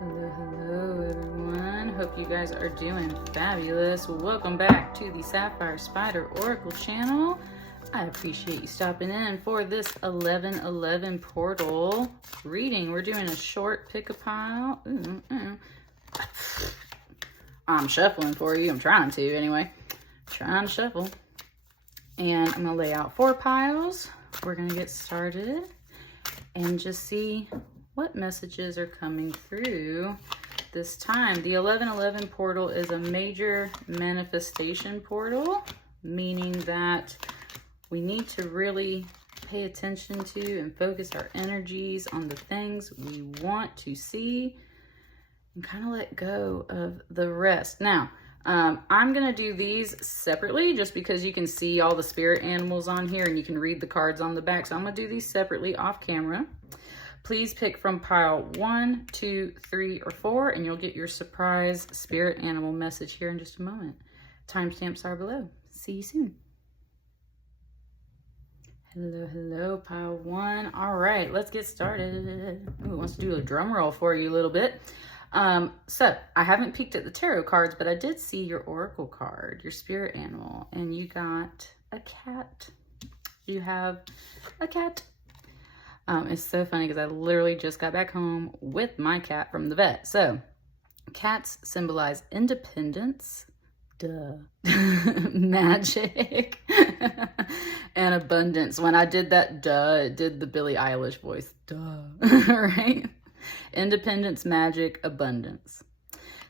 Hello, hello everyone. Hope you guys are doing fabulous. Welcome back to the Sapphire Spider Oracle channel. I appreciate you stopping in for this 11/11 portal reading. We're doing a short pick-a-pile. I'm shuffling for you. I'm trying to anyway. Trying to shuffle. And I'm going to lay out 4 piles. We're going to get started and just see what messages are coming through this time. The 11/11 portal is a major manifestation portal, meaning that we need to really pay attention to and focus our energies on the things we want to see and kind of let go of the rest. Now, I'm going to do these separately just because you can see all the spirit animals on here and you can read the cards on the back. So I'm going to do these separately off camera. Please pick from pile 1, 2, 3, or 4, and you'll get your surprise spirit animal message here in just a moment. Timestamps are below. See you soon. Hello, hello, pile 1. All right, let's get started. Ooh, wants to do a drum roll for you a little bit. So I haven't peeked at the tarot cards, but I did see your oracle card, your spirit animal, and you got a cat. You have a cat. It's so funny because I literally just got back home with my cat from the vet. So cats symbolize independence, magic, and abundance. When I did that, it did the Billie Eilish voice, right? Independence, magic, abundance.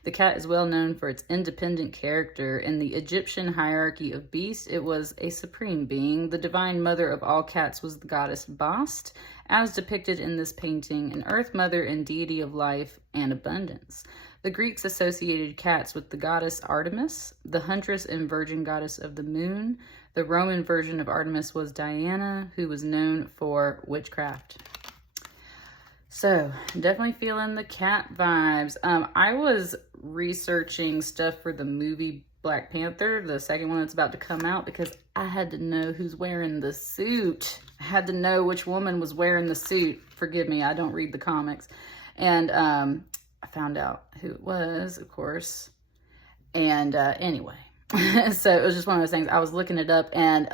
The cat is well known for its independent character. In the Egyptian hierarchy of beasts, it was a supreme being. The divine mother of all cats was the goddess Bast, as depicted in this painting, an earth mother and deity of life and abundance. The Greeks associated cats with the goddess Artemis, the huntress and virgin goddess of the moon. The Roman version of Artemis was Diana, who was known for witchcraft. So, definitely feeling the cat vibes. I was researching stuff for the movie Black Panther, the second one that's about to come out, because I had to know who's wearing the suit. I had to know which woman was wearing the suit. Forgive me, I don't read the comics. And I found out who it was, of course. And anyway, so it was just one of those things. I was looking it up, and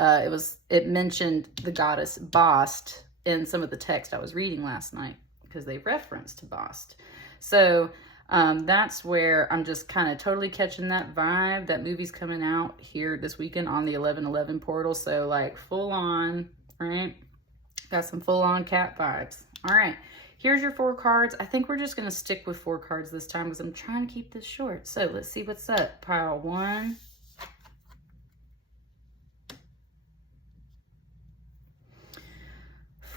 it mentioned the goddess Bast in some of the text I was reading last night, because they referenced to Bast. So that's where I'm just kind of totally catching that vibe. That movie's coming out here this weekend on the 11/11 portal. So like full on, right? Got some full on cat vibes. All right, here's your 4 cards. I think we're just going to stick with 4 cards this time because I'm trying to keep this short. So let's see what's up. Pile 1.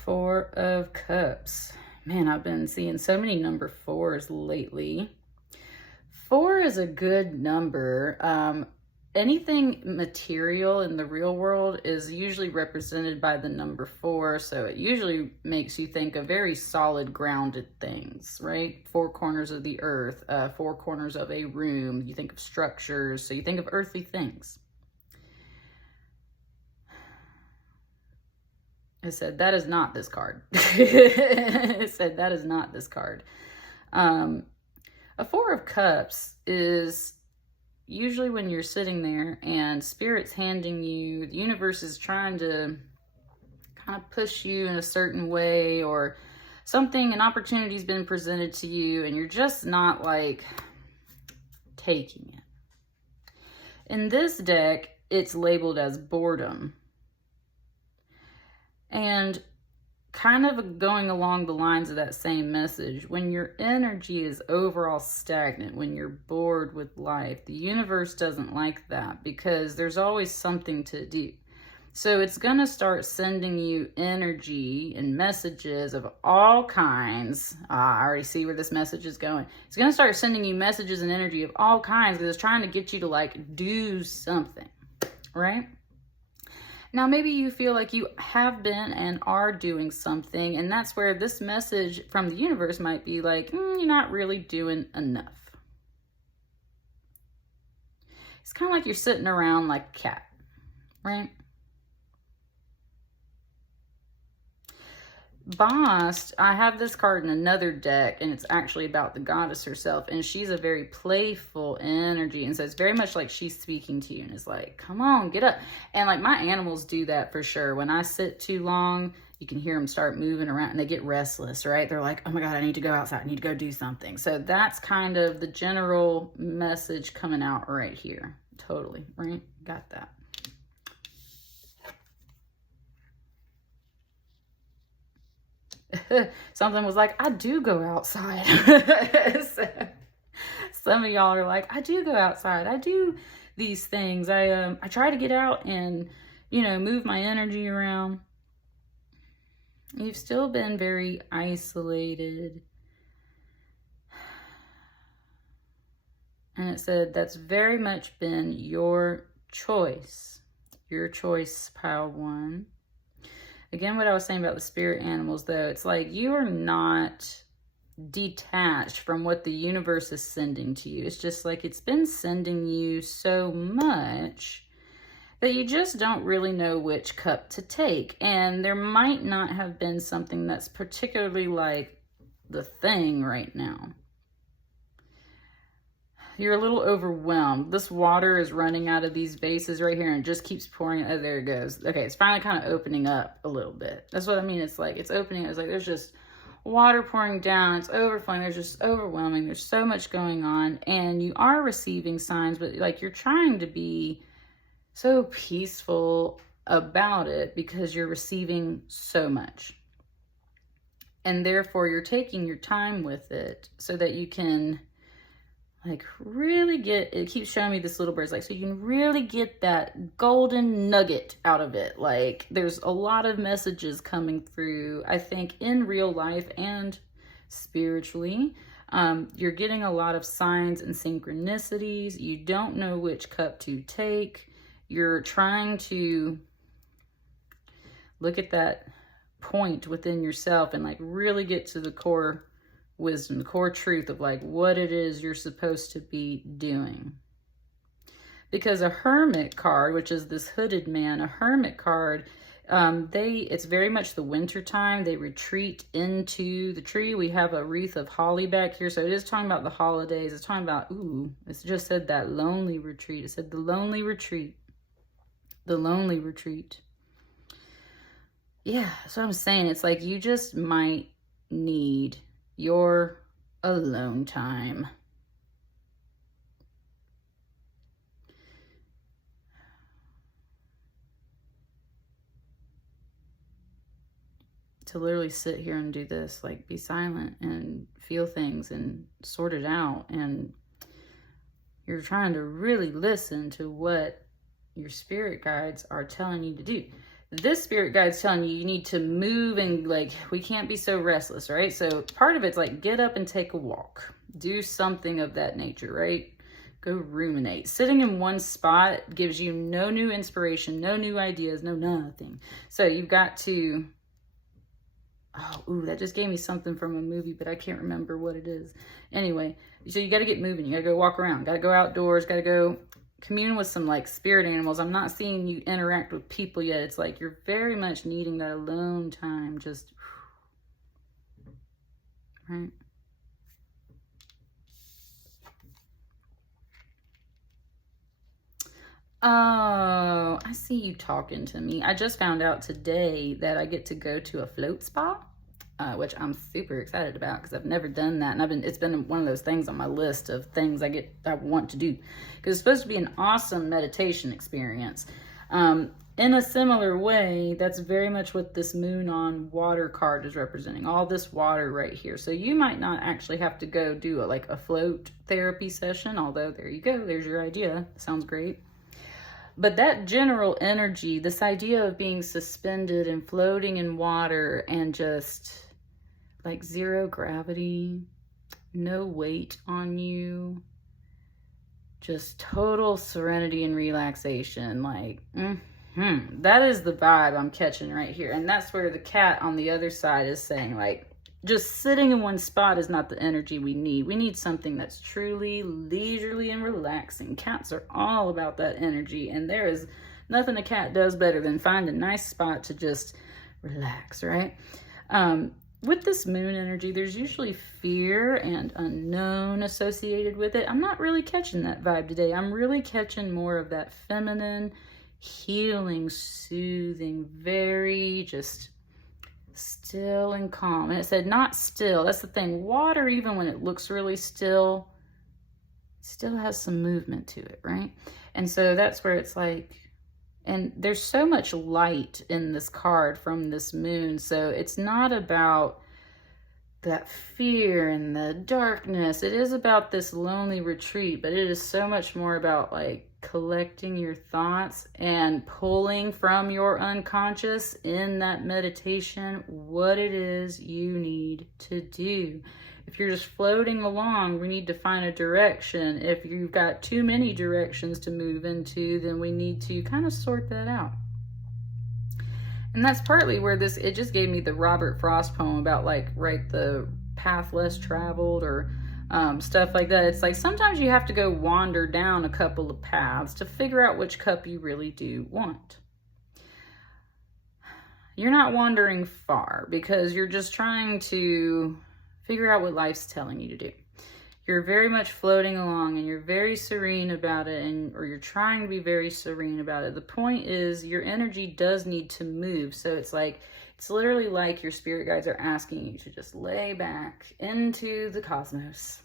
Four of Cups. Man, I've been seeing so many number 4s lately. 4 is a good number. Anything material in the real world is usually represented by the number 4. So it usually makes you think of very solid, grounded things, right? 4 corners of the earth, 4 corners of a room. You think of structures, so you think of earthly things. I said, that is not this card. It said, that is not this card. A 4 of Cups is usually when you're sitting there and Spirit's handing you, the universe is trying to kind of push you in a certain way, or something, an opportunity's been presented to you and you're just not like taking it. In this deck, it's labeled as boredom. And kind of going along the lines of that same message, when your energy is overall stagnant, when you're bored with life, the universe doesn't like that because there's always something to do. So it's going to start sending you energy and messages of all kinds. I already see where this message is going. It's going to start sending you messages and energy of all kinds because it's trying to get you to like do something, right? Now, maybe you feel like you have been and are doing something, and that's where this message from the universe might be like, you're not really doing enough. It's kind of like you're sitting around like a cat, right? Bossed, I have this card in another deck, and it's actually about the goddess herself, and she's a very playful energy, and so it's very much like she's speaking to you, and it's like, come on, get up. And like my animals do that for sure. When I sit too long, you can hear them start moving around, and they get restless, right? They're like, oh my God, I need to go outside, I need to go do something. So that's kind of the general message coming out right here. Totally, right? Got that. Something was like, I do go outside. So, some of y'all are like, I do go outside. I do these things. I try to get out and, you know, move my energy around. You've still been very isolated. And it said that's very much been your choice. Your choice, pile one. Again, what I was saying about the spirit animals, though, it's like you are not detached from what the universe is sending to you. It's just like it's been sending you so much that you just don't really know which cup to take. And there might not have been something that's particularly like the thing right now. You're a little overwhelmed. This water is running out of these vases right here and it just keeps pouring. Oh, there it goes. Okay, it's finally kind of opening up a little bit. That's what I mean. It's like it's opening. It's like there's just water pouring down. It's overflowing. There's just overwhelming. There's so much going on. And you are receiving signs, but like you're trying to be so peaceful about it because you're receiving so much. And therefore, you're taking your time with it so that you can like really get, it keeps showing me this little bird's like, so you can really get that golden nugget out of it. Like there's a lot of messages coming through, I think, in real life and spiritually. You're getting a lot of signs and synchronicities. You don't know which cup to take. You're trying to look at that point within yourself and like really get to the core wisdom, the core truth of like what it is you're supposed to be doing. Because a hermit card, which is this hooded man, a hermit card, it's very much the winter time. They retreat into the tree. We have a wreath of holly back here. So it is talking about the holidays. It's talking about, it just said that lonely retreat. It said the lonely retreat. The lonely retreat. Yeah, that's what I'm saying. It's like you just might need your alone time. To literally sit here and do this, like be silent and feel things and sort it out. And you're trying to really listen to what your spirit guides are telling you to do. This spirit guide's telling you need to move and like, we can't be so restless, right? So part of it's like, get up and take a walk. Do something of that nature, right? Go ruminate. Sitting in one spot gives you no new inspiration, no new ideas, no nothing. So you've got to, that just gave me something from a movie, but I can't remember what it is. Anyway, so you got to get moving. You got to go walk around, got to go outdoors, got to go commune with some like spirit animals. I'm not seeing you interact with people yet. It's like you're very much needing that alone time. Just right. Oh, I see you talking to me. I just found out today that I get to go to a float spa, which I'm super excited about because I've never done that. And it's been one of those things on my list of things I want to do because it's supposed to be an awesome meditation experience. In a similar way, that's very much what this moon on water card is representing, all this water right here. So you might not actually have to go do a float therapy session, although there you go, there's your idea. Sounds great. But that general energy, this idea of being suspended and floating in water and just like zero gravity, no weight on you, just total serenity and relaxation. Like, that is the vibe I'm catching right here. And that's where the cat on the other side is saying like, just sitting in one spot is not the energy we need. We need something that's truly leisurely and relaxing. Cats are all about that energy, and there is nothing a cat does better than find a nice spot to just relax, right? With this moon energy, there's usually fear and unknown associated with it. I'm not really catching that vibe today. I'm really catching more of that feminine, healing, soothing, very just still and calm. And it said not still. That's the thing. Water, even when it looks really still has some movement to it, right? And so that's where it's like, and there's so much light in this card from this moon. So it's not about that fear and the darkness. It is about this lonely retreat, but it is so much more about like collecting your thoughts and pulling from your unconscious in that meditation what it is you need to do. If you're just floating along, we need to find a direction. If you've got too many directions to move into, then we need to kind of sort that out. And that's partly where it just gave me the Robert Frost poem about like, right, the path less traveled or stuff like that. It's like sometimes you have to go wander down a couple of paths to figure out which cup you really do want. You're not wandering far because you're just trying to figure out what life's telling you to do. You're very much floating along and you're very serene about it, or you're trying to be very serene about it. The point is your energy does need to move. So it's like, it's literally like your spirit guides are asking you to just lay back into the cosmos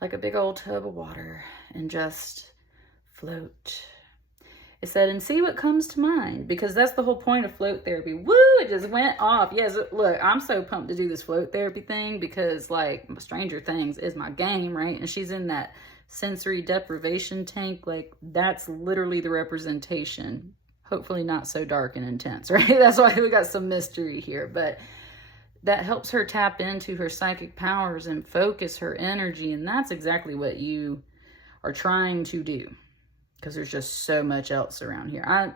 like a big old tub of water and just float. It said, and see what comes to mind, because that's the whole point of float therapy. Woo, it just went off. Yes, look, I'm so pumped to do this float therapy thing because like Stranger Things is my game, right? And she's in that sensory deprivation tank. Like that's literally the representation. Hopefully not so dark and intense, right? That's why we got some mystery here, but that helps her tap into her psychic powers and focus her energy. And that's exactly what you are trying to do, because there's just so much else around here.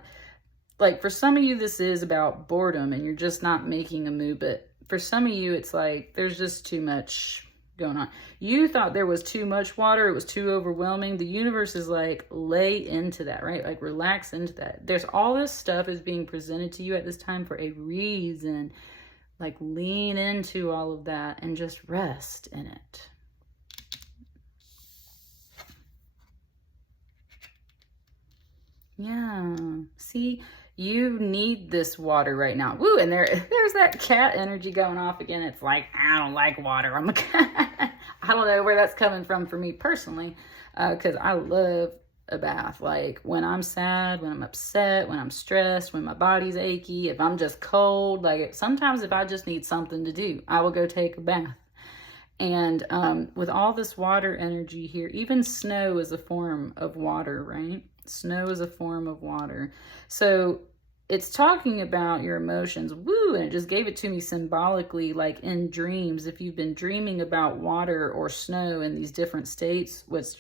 Like for some of you, this is about boredom and you're just not making a move. But for some of you, it's like, there's just too much going on. You thought there was too much water. It was too overwhelming. The universe is like, lay into that, right? Like relax into that. There's all this stuff is being presented to you at this time for a reason. Like lean into all of that and just rest in it. Yeah, see, you need this water right now. Woo, and there's that cat energy going off again. It's like, I don't like water. I'm a cat. I don't know where that's coming from for me personally, because I love a bath. Like when I'm sad, when I'm upset, when I'm stressed, when my body's achy, if I'm just cold, like sometimes if I just need something to do, I will go take a bath. And with all this water energy here, even snow is a form of water, right? Snow is a form of water. So it's talking about your emotions. Woo! And it just gave it to me symbolically, like in dreams. If you've been dreaming about water or snow in these different states, which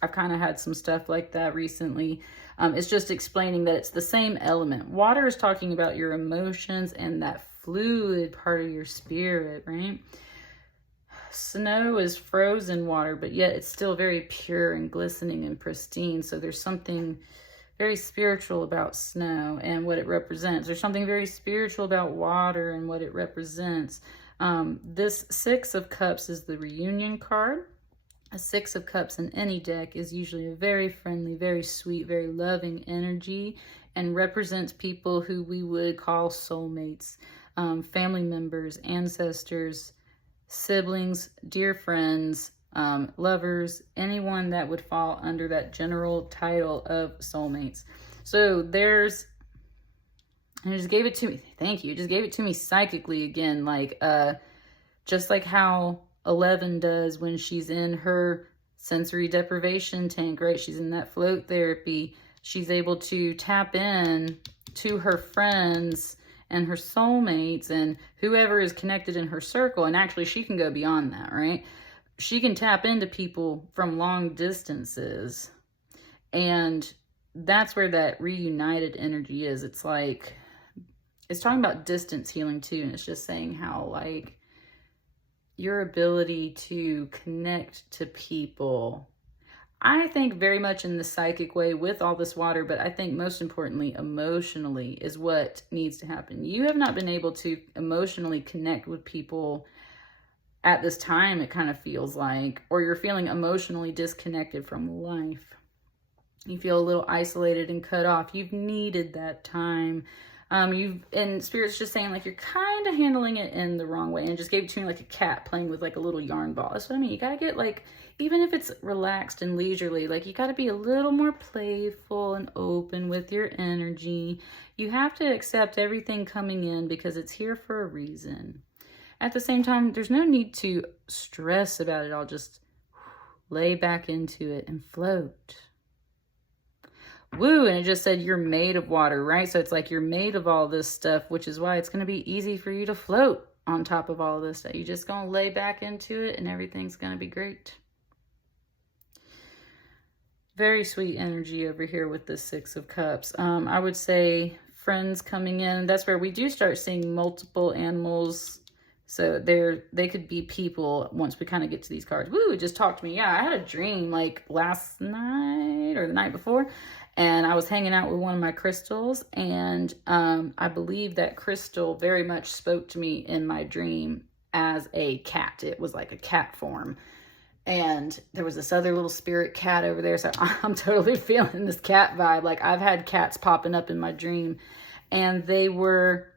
I've kind of had some stuff like that recently. It's just explaining that it's the same element. Water is talking about your emotions and that fluid part of your spirit, right? Snow is frozen water, but yet it's still very pure and glistening and pristine. So there's something very spiritual about snow and what it represents. There's something very spiritual about water and what it represents. This Six of Cups is the reunion card. A Six of Cups in any deck is usually a very friendly, very sweet, very loving energy and represents people who we would call soulmates, family members, ancestors, siblings, dear friends, lovers, anyone that would fall under that general title of soulmates. So and it just gave it to me. Thank you. It just gave it to me psychically again, like just like how 11 does when she's in her sensory deprivation tank, right? She's in that float therapy. She's able to tap in to her friends and her soulmates and whoever is connected in her circle. And actually she can go beyond that, right? She can tap into people from long distances. And that's where that reunited energy is. It's like, it's talking about distance healing too. And it's just saying how like your ability to connect to people. I think very much in the psychic way with all this water, but I think most importantly, emotionally is what needs to happen. You have not been able to emotionally connect with people at this time, it kind of feels like, or you're feeling emotionally disconnected from life. You feel a little isolated and cut off. You've needed that time. And Spirit's just saying, like, you're kind of handling it in the wrong way, and just gave it to me like a cat playing with like a little yarn ball. That's what I mean. You got to get, like, even if it's relaxed and leisurely, like, you got to be a little more playful and open with your energy. You have to accept everything coming in because it's here for a reason. At the same time, there's no need to stress about it all. Just lay back into it and float. Woo, and it just said you're made of water, right? So it's like you're made of all this stuff, which is why it's going to be easy for you to float on top of all this stuff. You're just going to lay back into it and everything's going to be great. Very sweet energy over here with the Six of Cups. I would say friends coming in. That's where we do start seeing multiple animals. So they could be people once we kind of get to these cards. Woo, it just talked to me. Yeah, I had a dream like last night or the night before. And I was hanging out with one of my crystals, and I believe that crystal very much spoke to me in my dream as a cat. It was like a cat form. And there was this other little spirit cat over there. So I'm totally feeling this cat vibe. Like, I've had cats popping up in my dream, and they were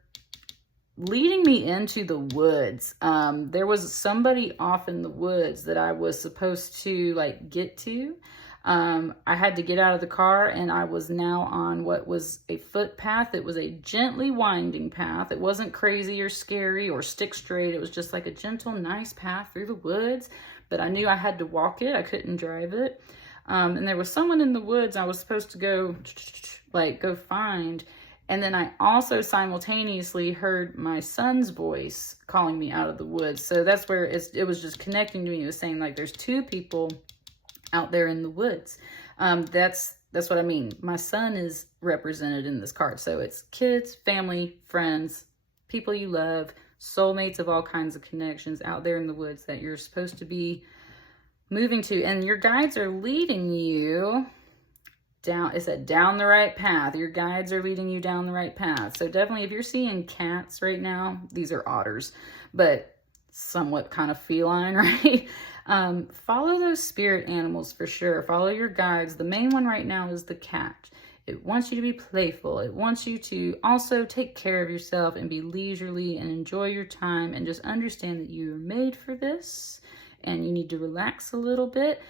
leading me into the woods. There was somebody off in the woods that I was supposed to like get to. I had to get out of the car, and I was now on what was a footpath. It was a gently winding path. It wasn't crazy or scary or stick straight. It was just like a gentle, nice path through the woods, but I knew I had to walk it. I couldn't drive it. And there was someone in the woods I was supposed to go find. And then I also simultaneously heard my son's voice calling me out of the woods. So that's where it was just connecting to me. It was saying, like, there's two people out there in the woods. That's what I mean. My son is represented in this card. So it's kids, family, friends, people you love, soulmates of all kinds of connections out there in the woods that you're supposed to be moving to. And your guides are leading you down. It said down the right path. Your guides are leading you down the right path. So definitely, if you're seeing cats right now, these are otters, but somewhat kind of feline, right? Follow those spirit animals for sure. Follow your guides. The main one right now is the cat. It wants you to be playful. It wants you to also take care of yourself and be leisurely and enjoy your time, and just understand that you're made for this and you need to relax a little bit.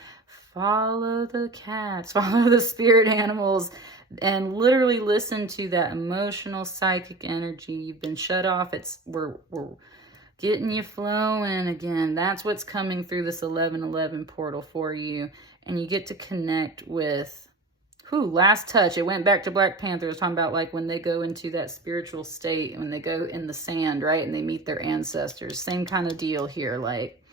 Follow the cats, follow the spirit animals, and literally listen to that emotional psychic energy. You've been shut off. We're getting you flowing again. That's what's coming through this 1111 portal for you. And you get to connect with, last touch. It went back to Black Panther. I was talking about, like, when they go into that spiritual state, when they go in the sand, right? And they meet their ancestors. Same kind of deal here, like,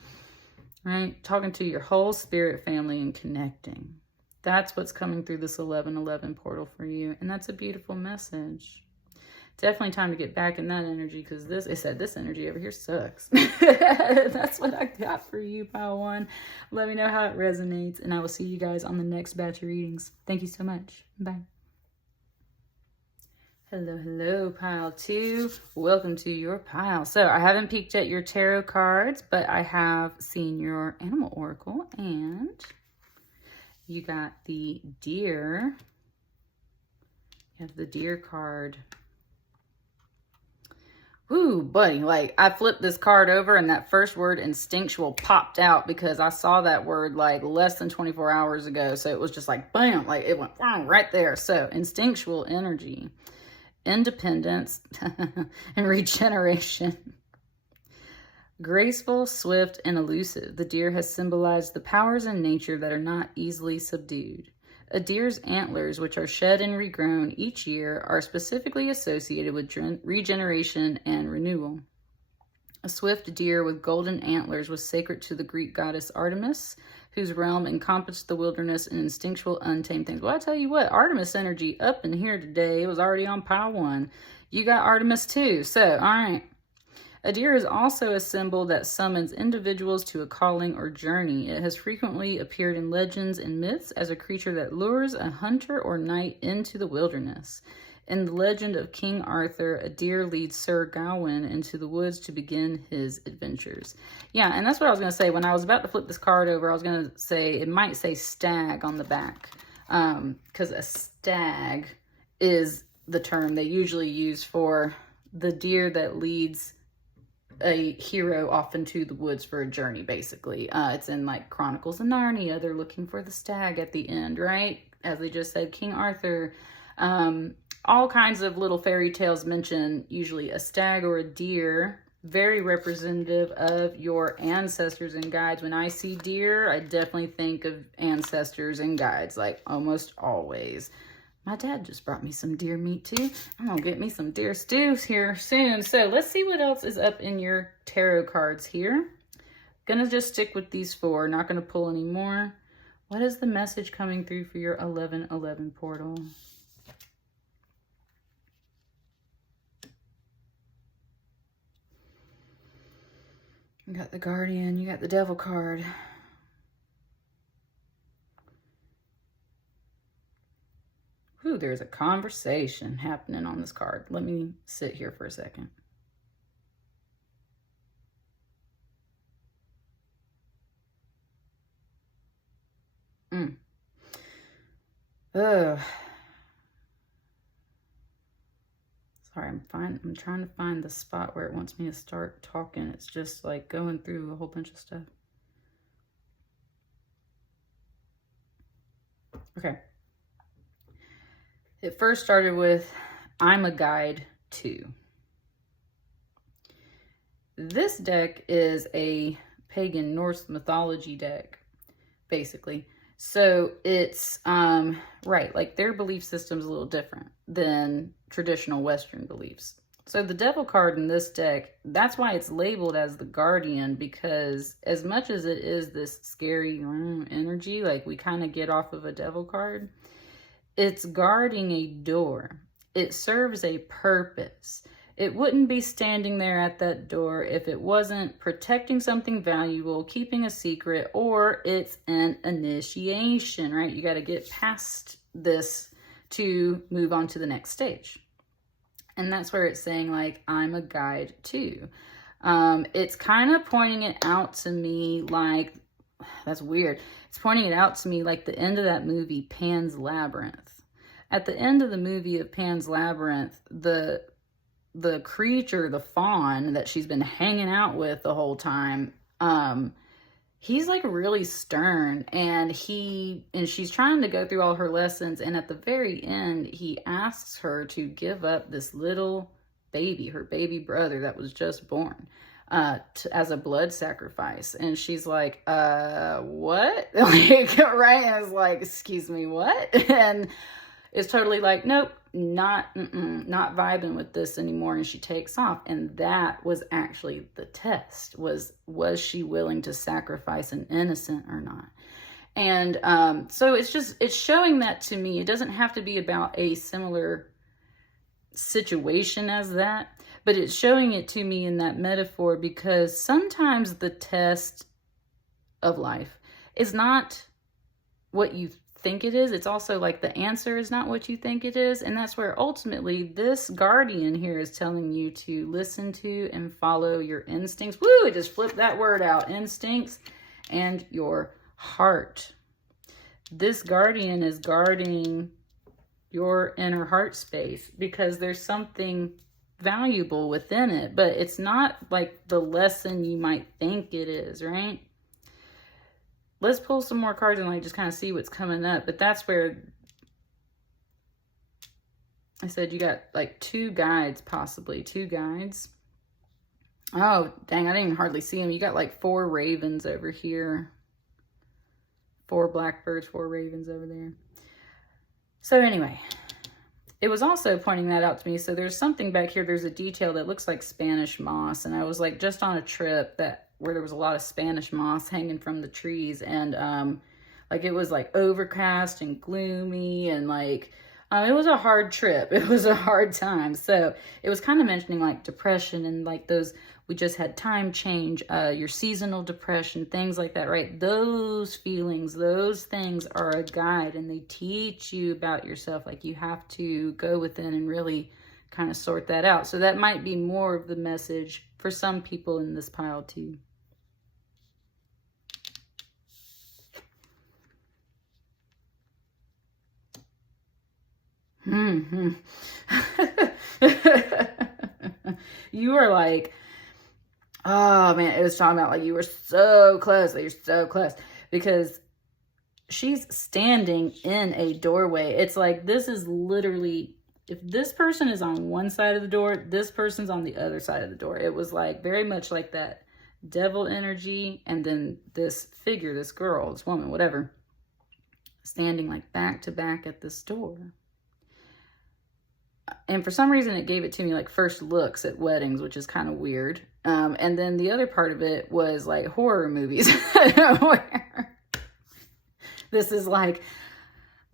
right? Talking to your whole spirit family and connecting. That's what's coming through this 1111 portal for you. And that's a beautiful message. Definitely time to get back in that energy, because this energy over here sucks. That's what I got for you, Pile 1. Let me know how it resonates, and I will see you guys on the next batch of readings. Thank you so much. Bye. Hello, Pile 2. Welcome to your pile. So I haven't peeked at your tarot cards, but I have seen your animal oracle, and you got the deer. You have the deer card. Ooh, buddy, like, I flipped this card over and that first word, instinctual, popped out because I saw that word like less than 24 hours ago. So it was just like, bam, like it went right there. So instinctual energy, independence, and regeneration. Graceful, swift, and elusive, the deer has symbolized the powers in nature that are not easily subdued. A deer's antlers, which are shed and regrown each year, are specifically associated with regeneration and renewal. A swift deer with golden antlers was sacred to the Greek goddess Artemis, whose realm encompassed the wilderness and instinctual, untamed things. Well, I tell you what, Artemis energy up in here today. It was already on pile 1. You got Artemis too. So, all right. A deer is also a symbol that summons individuals to a calling or journey. It has frequently appeared in legends and myths as a creature that lures a hunter or knight into the wilderness. In the legend of King Arthur, a deer leads Sir Gawain into the woods to begin his adventures. Yeah, and that's what I was going to say. When I was about to flip this card over, I was going to say it might say stag on the back. Because a stag is the term they usually use for the deer that leads a hero off into the woods for a journey, basically. It's in like Chronicles of Narnia. They're looking for the stag at the end, right? As they just said, King Arthur. All kinds of little fairy tales mention usually a stag or a deer, very representative of your ancestors and guides. When I see deer, I definitely think of ancestors and guides, like almost always. My dad just brought me some deer meat too. I'm gonna get me some deer stews here soon. So let's see what else is up in your tarot cards here. Gonna just stick with these 4, not gonna pull any more. What is the message coming through for your 1111 portal? You got the Guardian, you got the Devil card. Ooh, there's a conversation happening on this card. Let me sit here for a second. Ugh. Sorry, I'm trying to find the spot where it wants me to start talking. It's just like going through a whole bunch of stuff. Okay. It first started with, I'm a guide too. This deck is a pagan Norse mythology deck, basically. So it's, right, like their belief system's a little different than traditional Western beliefs. So the Devil card in this deck, that's why it's labeled as the Guardian, because as much as it is this scary energy, like we kind of get off of a Devil card, it's guarding a door. It serves a purpose. It wouldn't be standing there at that door if it wasn't protecting something valuable, keeping a secret, or it's an initiation, right? You got to get past this to move on to the next stage. And that's where it's saying, like, I'm a guide too. It's kind of pointing it out to me like, that's weird. It's pointing it out to me like the end of that movie, Pan's Labyrinth. At the end of the movie of Pan's Labyrinth, the creature, the fawn that she's been hanging out with the whole time, he's like really stern, and she's trying to go through all her lessons, and at the very end he asks her to give up this little baby, her baby brother that was just born, as a blood sacrifice. And she's like, what? Like, right? And it's like, excuse me, what? And it's totally like, nope, not vibing with this anymore. And she takes off. And that was actually the test, was she willing to sacrifice an innocent or not? And so it's showing that to me. It doesn't have to be about a similar situation as that, but it's showing it to me in that metaphor, because sometimes the test of life is not what you think it is. It's also like the answer is not what you think it is. And that's where ultimately this Guardian here is telling you to listen to and follow your instincts. Woo, it just flipped that word out. Instincts and your heart. This Guardian is guarding your inner heart space because there's something valuable within it, but it's not like the lesson you might think it is, right? Let's pull some more cards and like just kind of see what's coming up. But that's where I said you got like 2 guides, possibly 2 guides. Oh, dang, I didn't even hardly see them. You got like 4 ravens over here. 4 blackbirds, 4 ravens over there. So anyway, it was also pointing that out to me. So there's something back here. There's a detail that looks like Spanish moss. And I was like just on a trip where there was a lot of Spanish moss hanging from the trees. And like it was like overcast and gloomy. And like It was a hard trip. It was a hard time. So it was kind of mentioning like depression and like those, we just had time change, your seasonal depression, things like that, right? Those feelings, those things are a guide, and they teach you about yourself. Like you have to go within and really kind of sort that out. So that might be more of the message for some people in this pile too. You are like, oh man, it was talking about like you were so close, like you're so close, because she's standing in a doorway. It's like, this is literally, if this person is on one side of the door, this person's on the other side of the door. It was like very much like that devil energy, and then this figure, this girl, this woman, whatever, standing like back to back at this door. And for some reason, it gave it to me like first looks at weddings, which is kind of weird. And then the other part of it was like horror movies. Where this is like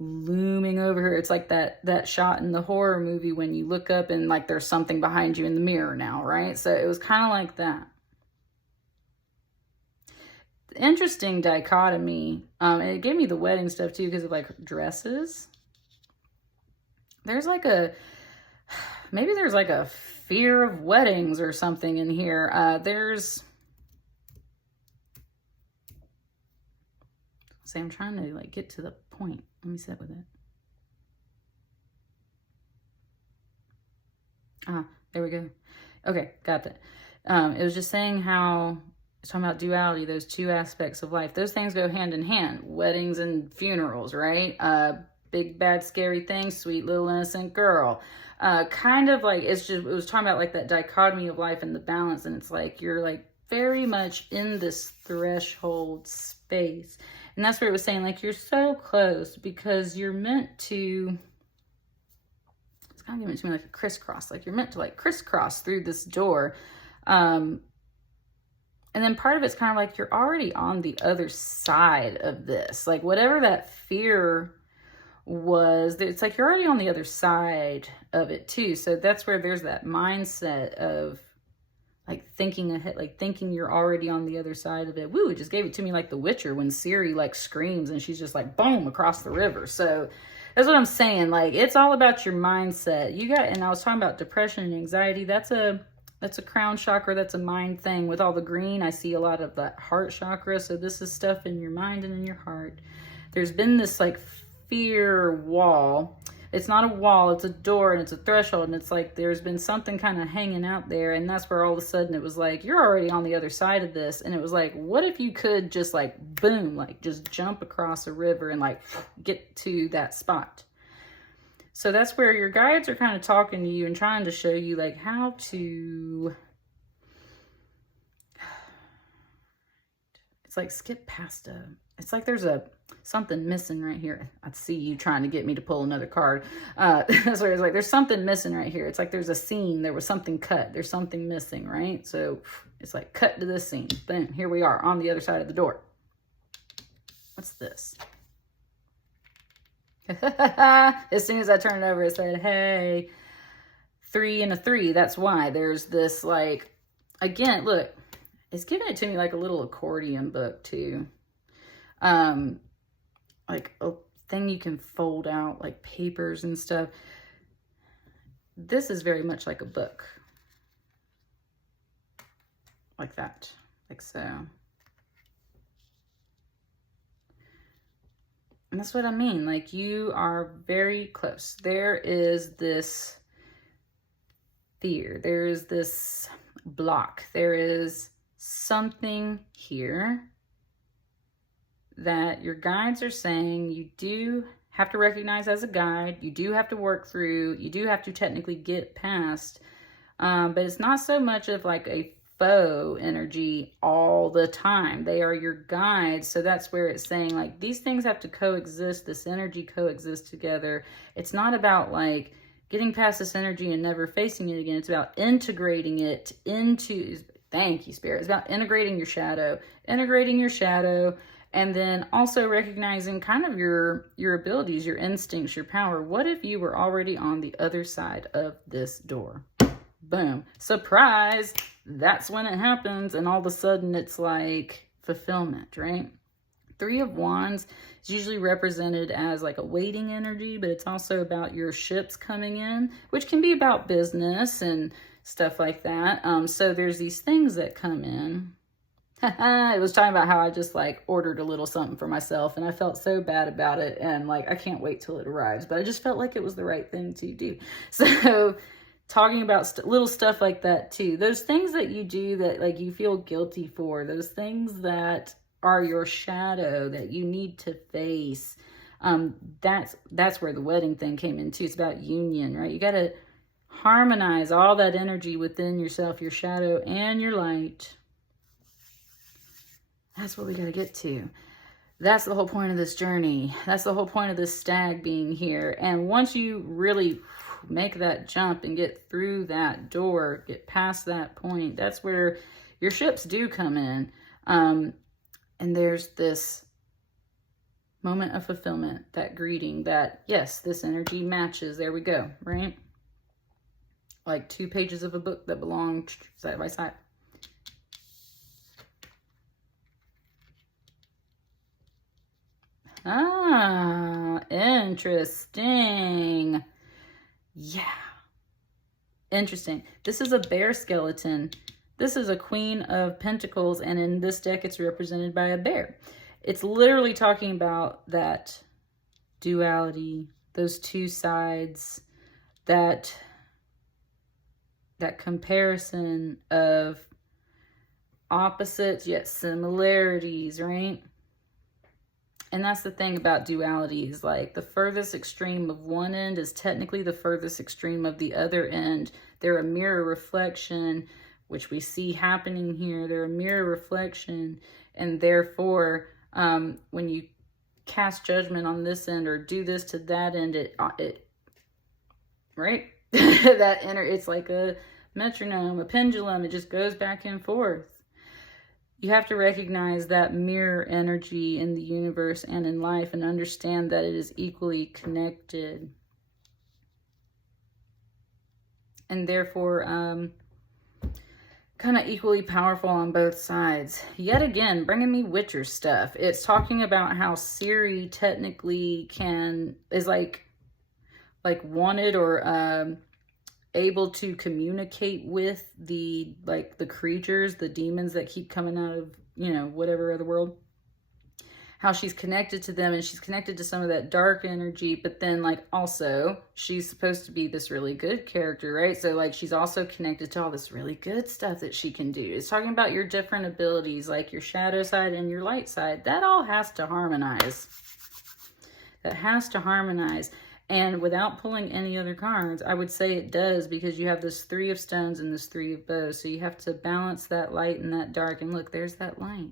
looming over her. It's like that shot in the horror movie when you look up and like there's something behind you in the mirror now, right? So it was kind of like that. Interesting dichotomy. And it gave me the wedding stuff too because of like dresses. There's like maybe there's like a fear of weddings or something in here. I'm trying to like get to the point. Let me sit with it. There we go. Okay, got that. It was just saying how it's talking about duality, those two aspects of life. Those things go hand in hand. Weddings and funerals, right? Big bad scary thing, sweet little innocent girl. Kind of like, it was talking about like that dichotomy of life and the balance, and it's like you're like very much in this threshold space. And that's where it was saying like you're so close because you're meant to, it's kind of giving it to me like a crisscross, like you're meant to like crisscross through this door. And then part of it's kind of like you're already on the other side of this, like whatever that fear was, it's like you're already on the other side of it too. So that's where there's that mindset of like thinking ahead, like thinking you're already on the other side of it. Woo, it just gave it to me like The Witcher when Ciri like screams and she's just like boom across the river. So that's what I'm saying. Like it's all about your mindset. And I was talking about depression and anxiety. That's a crown chakra. That's a mind thing. With all the green, I see a lot of that heart chakra. So this is stuff in your mind and in your heart. There's been this like fear wall. It's not a wall, it's a door, and it's a threshold, and it's like there's been something kind of hanging out there, and that's where all of a sudden it was like you're already on the other side of this. And it was like, what if you could just like boom, like just jump across a river and like get to that spot? So that's where your guides are kind of talking to you and trying to show you like how to, it's like skip past it's like there's something missing right here. I see you trying to get me to pull another card. That's where it's like, there's something missing right here. It's like there's a scene. There was something cut. There's something missing, right? So it's like cut to this scene. Boom, here we are on the other side of the door. What's this? As soon as I turned it over, it said, hey, 3 and a 3. That's why there's this like, again, look, it's giving it to me like a little accordion book too. Like a thing you can fold out, like papers and stuff. This is very much like a book. Like that, like so. And that's what I mean, like you are very close. There is this fear, there is this block, there is something here that your guides are saying you do have to recognize as a guide, you do have to work through, you do have to technically get past, but it's not so much of like a faux energy all the time. They are your guides. So that's where it's saying like these things have to coexist, this energy coexist together. It's not about like getting past this energy and never facing it again. It's about integrating it into, thank you, Spirit. It's about integrating your shadow And then also recognizing kind of your abilities, your instincts, your power. What if you were already on the other side of this door? Boom. Surprise! That's when it happens. And all of a sudden it's like fulfillment, right? Three of Wands is usually represented as like a waiting energy, but it's also about your ships coming in, which can be about business and stuff like that. So there's these things that come in. It was talking about how I just like ordered a little something for myself and I felt so bad about it. And like, I can't wait till it arrives, but I just felt like it was the right thing to do. So talking about little stuff like that too. Those things that you do that like you feel guilty for, those things that are your shadow that you need to face. That's where the wedding thing came in too. It's about union, right? You got to harmonize all that energy within yourself, your shadow and your light. That's what we got to get to. That's the whole point of this journey. That's the whole point of this stag being here. And once you really make that jump and get through that door, get past that point, that's where your ships do come in. And there's this moment of fulfillment, that greeting, that, yes, this energy matches. There we go, right? Like 2 pages of a book that belong side by side. Ah, interesting. Yeah. Interesting. This is a bear skeleton. This is a Queen of Pentacles, and in this deck, it's represented by a bear. It's literally talking about that duality, those two sides, that comparison of opposites yet similarities, right? And that's the thing about duality, is like the furthest extreme of one end is technically the furthest extreme of the other end. They're a mirror reflection, which we see happening here. They're a mirror reflection. And therefore, when you cast judgment on this end or do this to that end, it right? It's like a metronome, a pendulum. It just goes back and forth. You have to recognize that mirror energy in the universe and in life and understand that it is equally connected. And therefore, kind of equally powerful on both sides. Yet again, bringing me Witcher stuff. It's talking about how Siri technically is like wanted or able to communicate with the creatures, the demons that keep coming out of, whatever other world. How she's connected to them, and she's connected to some of that dark energy, but then also she's supposed to be this really good character, right? So she's also connected to all this really good stuff that she can do. It's talking about your different abilities, like your shadow side and your light side. That all has to harmonize. That has to harmonize. And without pulling any other cards, I would say it does, because you have this 3 of stones and this 3 of bows. So you have to balance that light and that dark. And look, there's that light,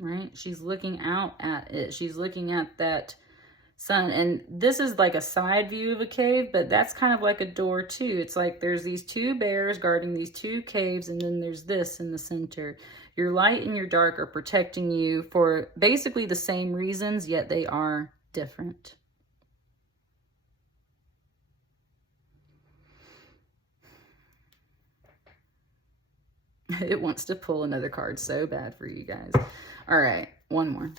right? She's looking out at it. She's looking at that sun. And this is like a side view of a cave, but that's kind of like a door too. It's like there's these 2 bears guarding these 2 caves, and then there's this in the center. Your light and your dark are protecting you for basically the same reasons, yet they are different. It wants to pull another card so bad for you guys. All right, one more.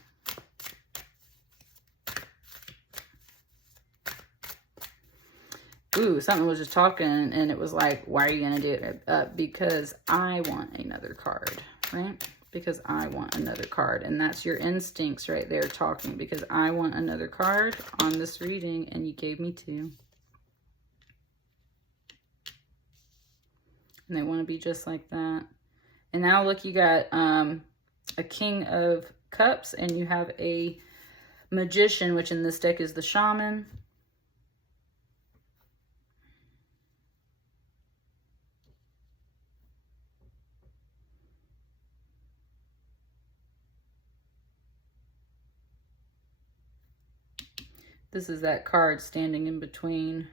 Ooh, something was just talking and it was like, why are you going to do it? Because I want another card, right? Because I want another card. And that's your instincts right there talking, because I want another card on this reading, and you gave me 2. And they want to be just like that. And now look, you got a King of Cups, and you have a Magician, which in this deck is the Shaman. This is that card standing in between.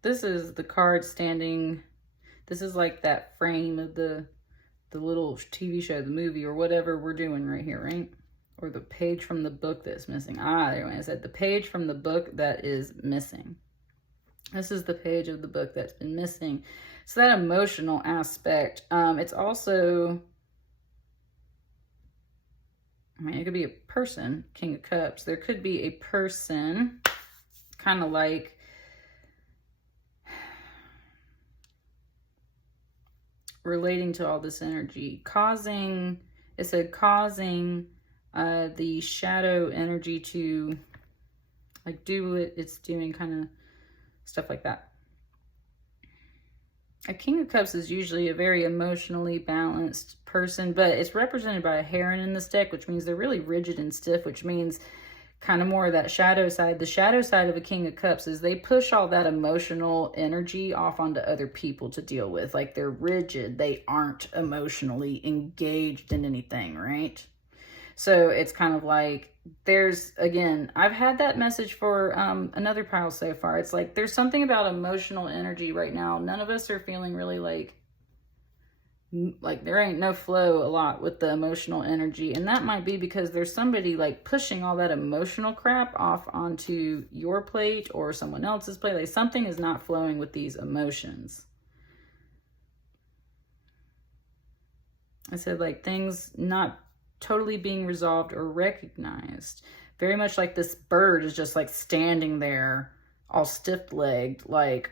This is the card standing. This is like that frame of the little TV show, the movie, or whatever we're doing right here, right? Or the page from the book that's missing. There I said the page from the book that is missing. This is the page of the book that's been missing. So that emotional aspect, it's also, I mean, it could be a person, King of Cups. There could be a person, kind of like, relating to all this energy, causing, it said causing the shadow energy to like do what it's doing, kind of stuff like that. A King of Cups is usually a very emotionally balanced person, but it's represented by a heron in this deck, which means they're really rigid and stiff, which means kind of more of that shadow side. The shadow side of a King of Cups is they push all that emotional energy off onto other people to deal with. Like they're rigid. They aren't emotionally engaged in anything, right? So it's kind of like there's, again, I've had that message for another pile so far. It's like there's something about emotional energy right now. None of us are feeling really like there ain't no flow a lot with the emotional energy. And that might be because there's somebody like pushing all that emotional crap off onto your plate or someone else's plate. Like something is not flowing with these emotions. I said like things not totally being resolved or recognized. Very much like this bird is just like standing there all stiff-legged, like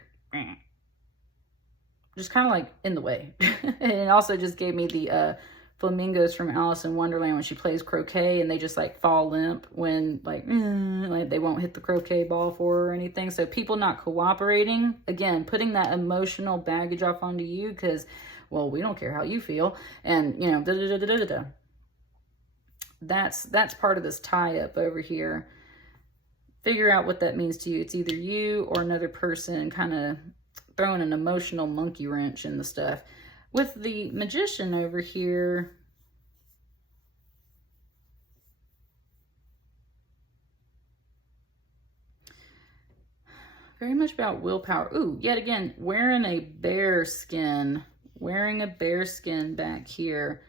just kind of like in the way. And it also just gave me the flamingos from Alice in Wonderland when she plays croquet and they just like fall limp when like they won't hit the croquet ball for her or anything. So people not cooperating, again, putting that emotional baggage off onto you because, well, we don't care how you feel. And, you know, That's part of this tie-up over here. Figure out what that means to you. It's either you or another person kind of throwing an emotional monkey wrench in the stuff. With the Magician over here, very much about willpower. Ooh, yet again, wearing a bear skin back here.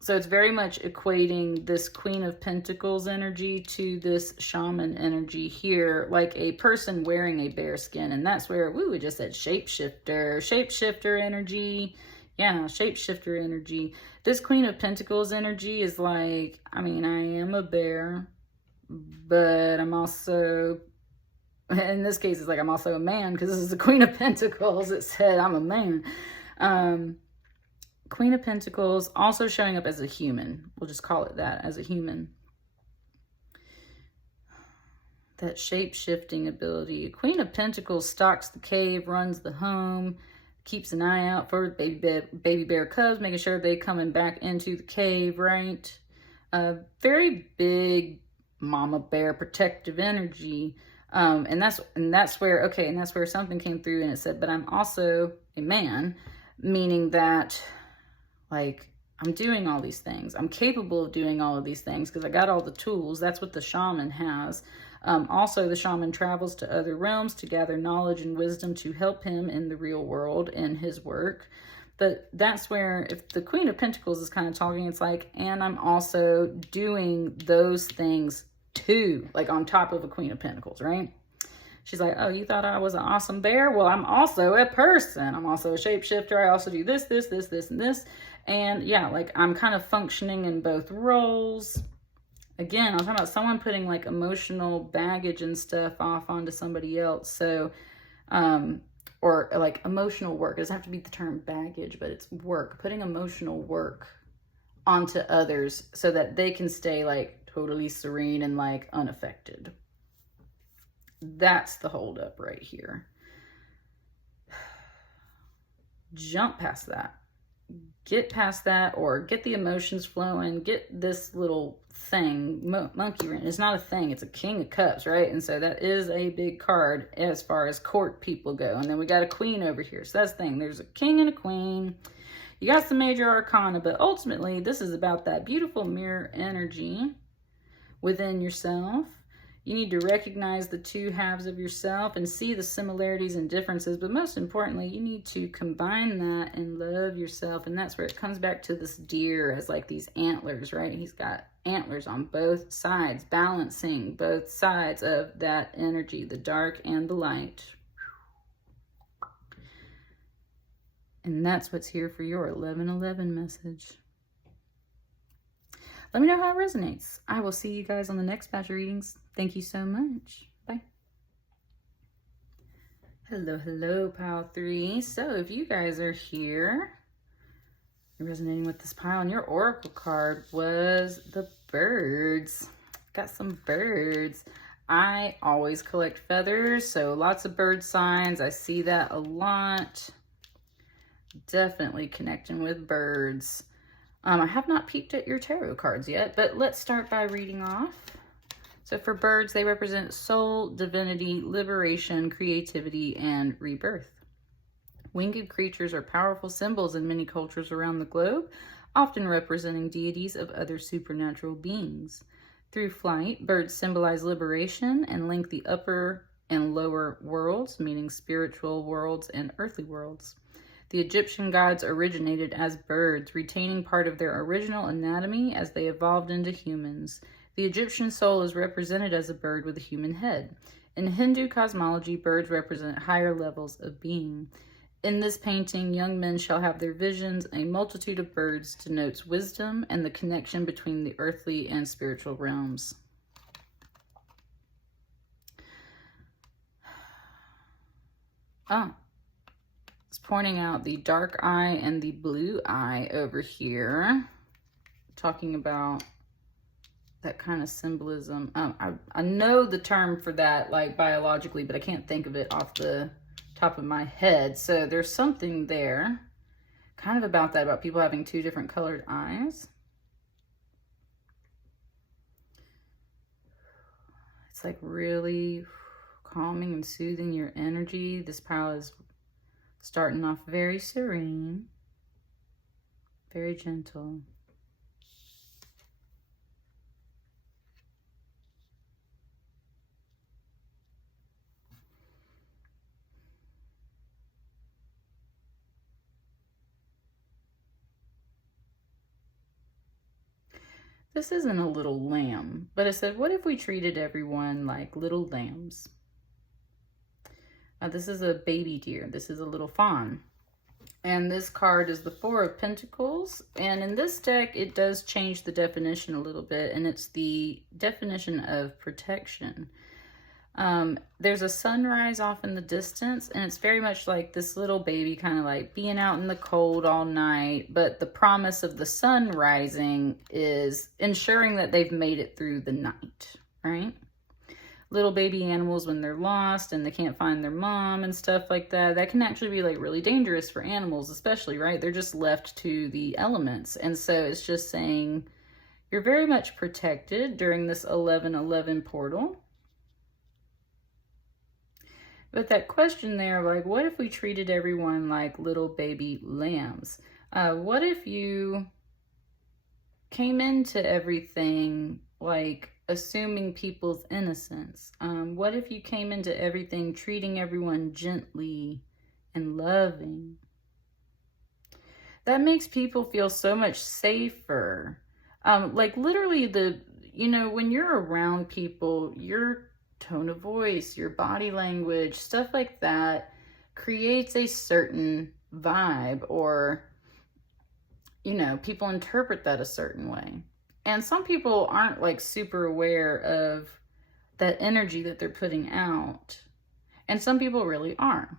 So it's very much equating this Queen of Pentacles energy to this shaman energy here, like a person wearing a bear skin. And that's where, woo, it just said shapeshifter energy. Yeah, shapeshifter energy. This Queen of Pentacles energy is like, I mean, I am a bear, but I'm also, in this case, it's like I'm also a man because this is the Queen of Pentacles. It said I'm a man. Queen of Pentacles also showing up as a human. We'll just call it that, as a human. That shape-shifting ability. Queen of Pentacles stalks the cave, runs the home, keeps an eye out for baby bear cubs, making sure they coming back into the cave, right? Very big mama bear protective energy. And that's where something came through and it said, but I'm also a man, meaning that like, I'm doing all these things. I'm capable of doing all of these things because I got all the tools. That's what the shaman has. Also, the shaman travels to other realms to gather knowledge and wisdom to help him in the real world in his work. But that's where, if the Queen of Pentacles is kind of talking, it's like, and I'm also doing those things too, like on top of a Queen of Pentacles, right? She's like, oh, you thought I was an awesome bear? Well, I'm also a person. I'm also a shapeshifter. I also do this, and this. And yeah, like I'm kind of functioning in both roles. Again, I'm talking about someone putting like emotional baggage and stuff off onto somebody else. So, or like emotional work. It doesn't have to be the term baggage, but it's work. Putting emotional work onto others so that they can stay like totally serene and like unaffected. That's the holdup right here. Jump past that. Get past that, or get the emotions flowing. Get this little thing, monkey wrench. It's not a thing. It's a King of Cups, right? And so that is a big card as far as court people go. And then we got a queen over here. So that's the thing. There's a king and a queen. You got some major arcana, but ultimately this is about that beautiful mirror energy within yourself. You need to recognize the two halves of yourself and see the similarities and differences. But most importantly, you need to combine that and love yourself. And that's where it comes back to this deer as like these antlers, right? He's got antlers on both sides, balancing both sides of that energy, the dark and the light. And that's what's here for your 1111 message. Let me know how it resonates. I will see you guys on the next batch of readings. Thank you so much. Bye. Hello, hello, Pile 3. So if you guys are here, you're resonating with this pile, and your oracle card was the birds. Got some birds. I always collect feathers, so lots of bird signs. I see that a lot. Definitely connecting with birds. I have not peeked at your tarot cards yet, but let's start by reading off. So for birds, they represent soul, divinity, liberation, creativity, and rebirth. Winged creatures are powerful symbols in many cultures around the globe, often representing deities of other supernatural beings. Through flight, birds symbolize liberation and link the upper and lower worlds, meaning spiritual worlds and earthly worlds. The Egyptian gods originated as birds, retaining part of their original anatomy as they evolved into humans. The Egyptian soul is represented as a bird with a human head. In Hindu cosmology, birds represent higher levels of being. In this painting, young men shall have their visions. A multitude of birds denotes wisdom and the connection between the earthly and spiritual realms. It's pointing out the dark eye and the blue eye over here, talking about that kind of symbolism. I know the term for that, like biologically, but I can't think of it off the top of my head. So there's something there kind of about that, about people having two different colored eyes. It's like really calming and soothing your energy. This pile is starting off very serene, very gentle. This isn't a little lamb, but it said, what if we treated everyone like little lambs? This is a baby deer. This is a little fawn. And this card is the Four of Pentacles. And in this deck, it does change the definition a little bit. And it's the definition of protection. There's a sunrise off in the distance. And it's very much like this little baby kind of like being out in the cold all night. But the promise of the sun rising is ensuring that they've made it through the night, right? Little baby animals, when they're lost and they can't find their mom and stuff like that, that can actually be like really dangerous for animals, especially, right? They're just left to the elements. And so it's just saying you're very much protected during this 11/11 portal. But that question there, like, what if we treated everyone like little baby lambs? What if you came into everything like assuming people's innocence? What if you came into everything treating everyone gently and loving? That makes people feel so much safer. Like literally when you're around people, your tone of voice, your body language, stuff like that creates a certain vibe, or, people interpret that a certain way. And some people aren't like super aware of that energy that they're putting out. And some people really are.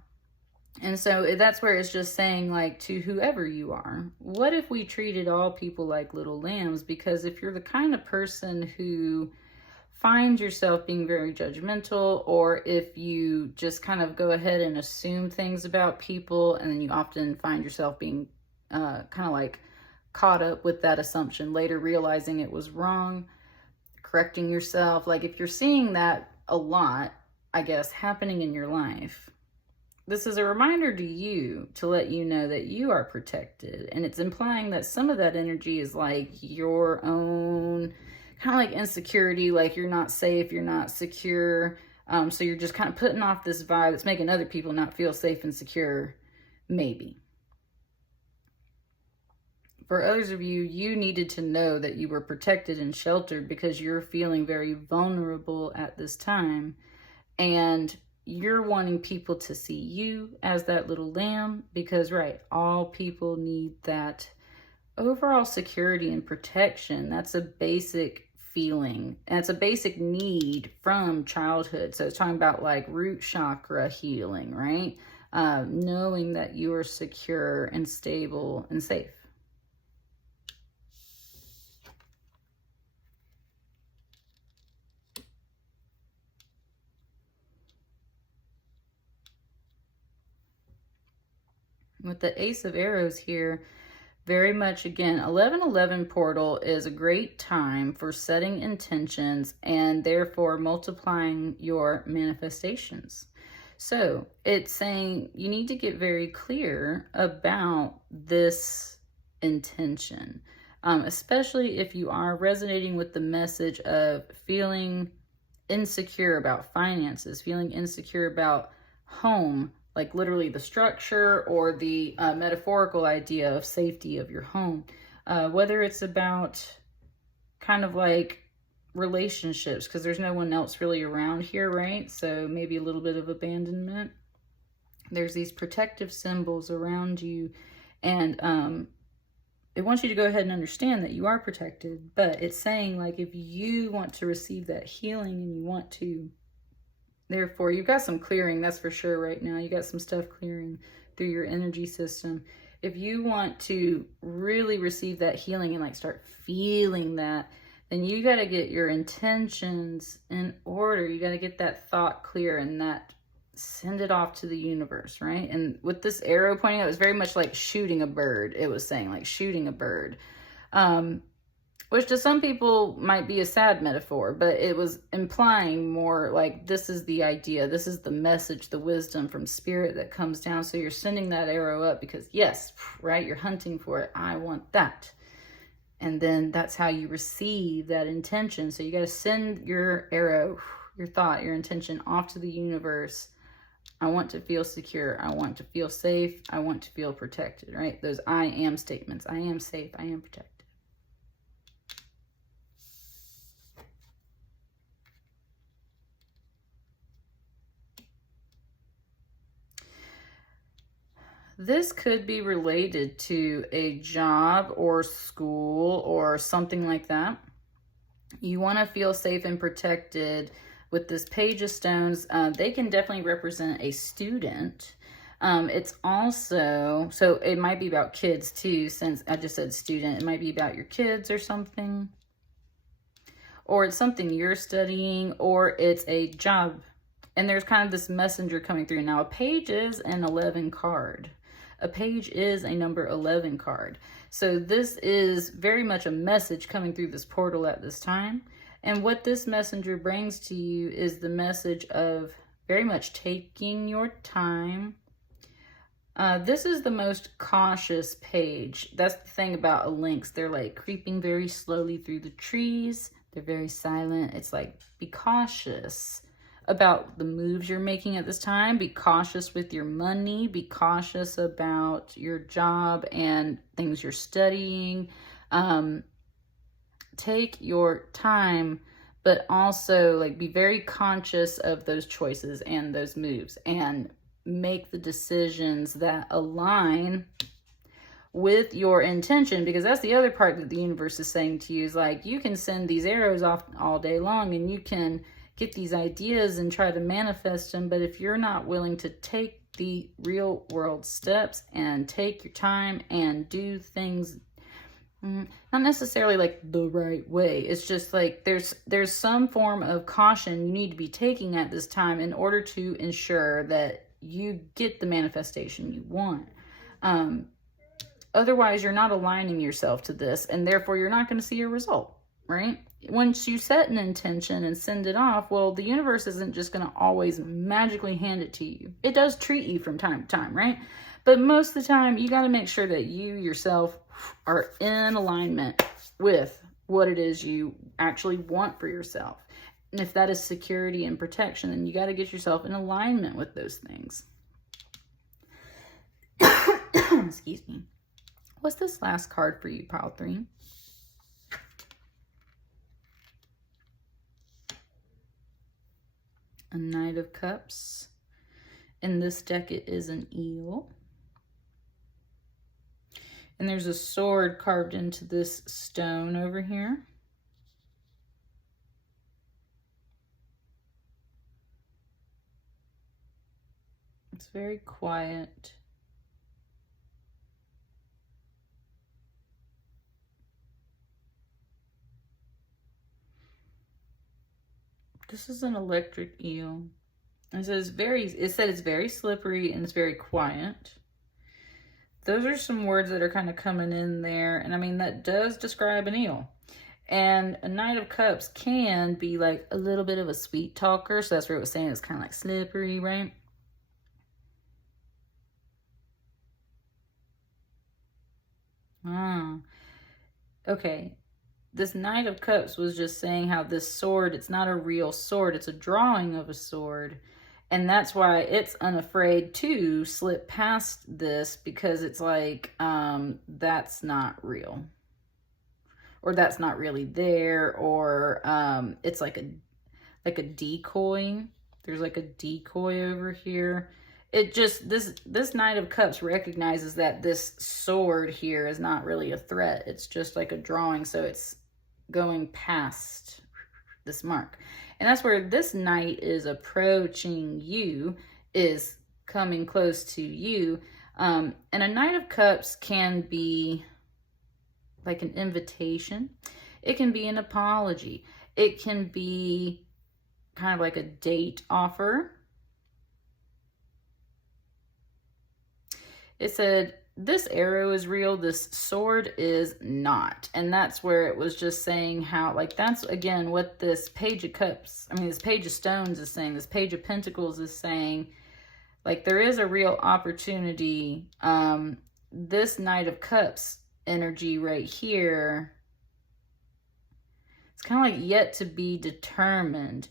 And so that's where it's just saying, like, to whoever you are, what if we treated all people like little lambs? Because if you're the kind of person who finds yourself being very judgmental, or if you just kind of go ahead and assume things about people, and then you often find yourself being kind of like caught up with that assumption later, realizing it was wrong, correcting yourself. Like if you're seeing that a lot, I guess, happening in your life, this is a reminder to you to let you know that you are protected. And it's implying that some of that energy is like your own kind of like insecurity, like you're not safe, you're not secure. So you're just kind of putting off this vibe that's making other people not feel safe and secure, maybe. For others of you, you needed to know that you were protected and sheltered because you're feeling very vulnerable at this time. And you're wanting people to see you as that little lamb because, right, all people need that overall security and protection. That's a basic feeling, and it's a basic need from childhood. So it's talking about like root chakra healing, right? Knowing that you are secure and stable and safe. With the Ace of Arrows here, very much, again, 1111 portal is a great time for setting intentions and therefore multiplying your manifestations. So it's saying you need to get very clear about this intention, especially if you are resonating with the message of feeling insecure about finances, feeling insecure about home, like literally the structure or the metaphorical idea of safety of your home. Whether it's about kind of like relationships, because there's no one else really around here, right? So maybe a little bit of abandonment. There's these protective symbols around you, and it wants you to go ahead and understand that you are protected, but it's saying like if you want to receive that healing and you want to, therefore, you've got some clearing, that's for sure right now. You got some stuff clearing through your energy system. If you want to really receive that healing and like start feeling that, then you got to get your intentions in order. You got to get that thought clear and that send it off to the universe, right? And with this arrow pointing out, it was very much like shooting a bird. It was saying like shooting a bird. Which to some people might be a sad metaphor, but it was implying more like this is the idea, this is the message, the wisdom from spirit that comes down. So you're sending that arrow up because yes, right, you're hunting for it. I want that. And then that's how you receive that intention. So you got to send your arrow, your thought, your intention off to the universe. I want to feel secure. I want to feel safe. I want to feel protected, right? Those I am statements. I am safe. I am protected. This could be related to a job or school or something like that. You want to feel safe and protected with this Page of Stones. They can definitely represent a student. It's also, so it might be about kids too, since I just said student. It might be about your kids or something. Or it's something you're studying, or it's a job. And there's kind of this messenger coming through. Now, a page is an 11 card. A page is a number 11 card. So this is very much a message coming through this portal at this time. And what this messenger brings to you is the message of very much taking your time. This is the most cautious page. That's the thing about a lynx. They're like creeping very slowly through the trees. They're very silent. It's like, be cautious about the moves you're making at this time. Be cautious with your money. Be cautious about your job and things you're studying. Take your time, but also like be very conscious of those choices and those moves and make the decisions that align with your intention, because that's the other part that the universe is saying to you is like, you can send these arrows off all day long and you can get these ideas and try to manifest them, but if you're not willing to take the real world steps and take your time and do things not necessarily like the right way, it's just like there's some form of caution you need to be taking at this time in order to ensure that you get the manifestation you want. Otherwise, you're not aligning yourself to this, and therefore you're not going to see a result, right? Once you set an intention and send it off, well, the universe isn't just going to always magically hand it to you. It does treat you from time to time, right? But most of the time, you got to make sure that you yourself are in alignment with what it is you actually want for yourself. And if that is security and protection, then you got to get yourself in alignment with those things. Excuse me. What's this last card for you, pile 3? A Knight of Cups. In this deck, it is an eel. And there's a sword carved into this stone over here. It's very quiet. This is an electric eel. It says it said it's very slippery and it's very quiet. Those are some words that are kind of coming in there. And I mean, that does describe an eel. And a Knight of Cups can be like a little bit of a sweet talker. So that's where it was saying it's kind of like slippery, right? Okay. This Knight of Cups was just saying how this sword, it's not a real sword. It's a drawing of a sword. And that's why it's unafraid to slip past this, because it's like, that's not real. Or that's not really there. Or it's like a decoy. There's like a decoy over here. It just, this Knight of Cups recognizes that this sword here is not really a threat. It's just like a drawing. So it's going past this mark. And that's where this knight is approaching you, is coming close to you. And a Knight of Cups can be like an invitation. It can be an apology. It can be kind of like a date offer. It said, this arrow is real, this sword is not. And that's where it was just saying how, like, that's, again, what this Page of Cups, I mean, this Page of Stones is saying, this Page of Pentacles is saying, like, there is a real opportunity. This Knight of Cups energy right here, it's kind of like yet to be determined.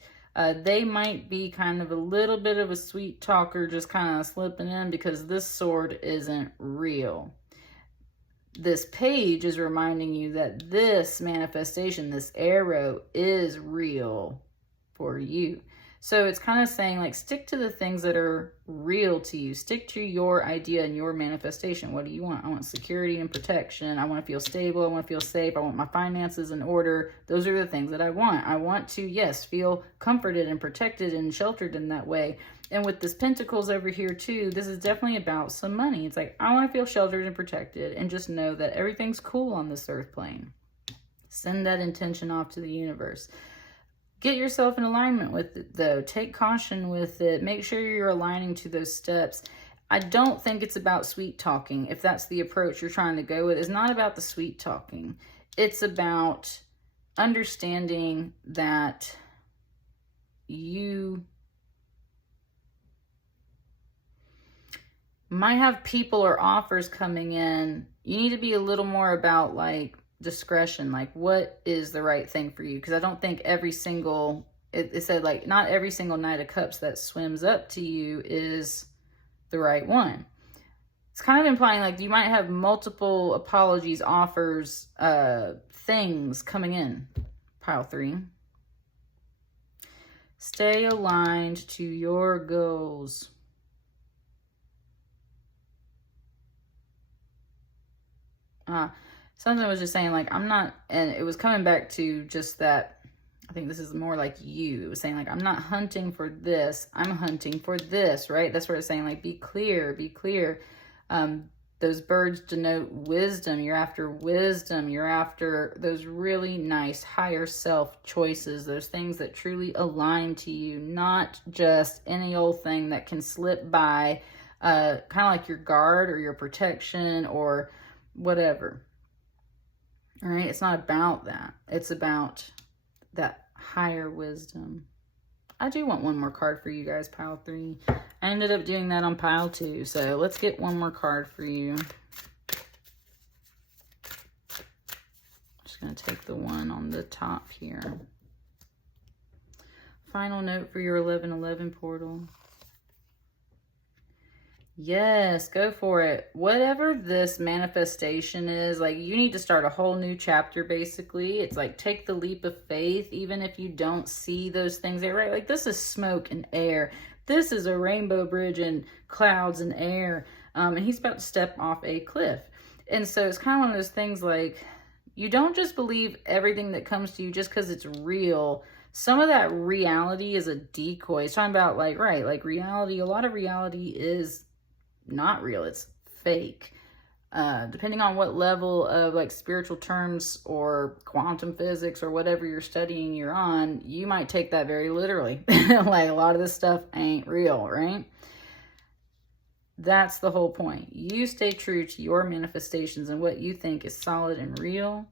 They might be kind of a little bit of a sweet talker, just kind of slipping in, because this sword isn't real. This page is reminding you that this manifestation, this arrow, is real for you. So it's kind of saying, like, stick to the things that are real to you. Stick to your idea and your manifestation. What do you want? I want security and protection. I want to feel stable. I want to feel safe. I want my finances in order. Those are the things that I want. I want to, yes, feel comforted and protected and sheltered in that way. And with this Pentacles over here too, this is definitely about some money. It's like, I want to feel sheltered and protected, and just know that everything's cool on this earth plane. Send that intention off to the universe. Get yourself in alignment with it, though. Take caution with it. Make sure you're aligning to those steps. I don't think it's about sweet talking, if that's the approach you're trying to go with. It's not about the sweet talking. It's about understanding that you might have people or offers coming in. You need to be a little more about, like, discretion, like what is the right thing for you, because I don't think every single, it said, like, not every single Knight of Cups that swims up to you is the right one. It's kind of implying, like, you might have multiple apologies, offers, things coming in, pile 3. Stay aligned to your goals. Something was just saying, like, I'm not, and it was coming back to just that, I think this is more like you. It was saying, like, I'm not hunting for this, I'm hunting for this, right? That's where it's saying, like, be clear, be clear. Those birds denote wisdom. You're after wisdom. You're after those really nice higher self choices, those things that truly align to you, not just any old thing that can slip by, kind of like your guard or your protection or whatever. All right, it's not about that. It's about that higher wisdom. I do want one more card for you guys, pile 3. I ended up doing that on pile 2, so let's get one more card for you. Just just going to take the one on the top here. Final note for your 1111 portal. Yes, go for it. Whatever this manifestation is, like, you need to start a whole new chapter, basically. It's like, take the leap of faith, even if you don't see those things there, right? Like, this is smoke and air. This is a rainbow bridge and clouds and air. And he's about to step off a cliff. And so it's kind of one of those things, like, you don't just believe everything that comes to you just because it's real. Some of that reality is a decoy. It's talking about, like, right, like reality, a lot of reality is not real, it's fake. Depending on what level of like spiritual terms or quantum physics or whatever you're studying you're on, you might take that very literally. Like, a lot of this stuff ain't real, right? That's the whole point. You stay true to your manifestations and what you think is solid and real.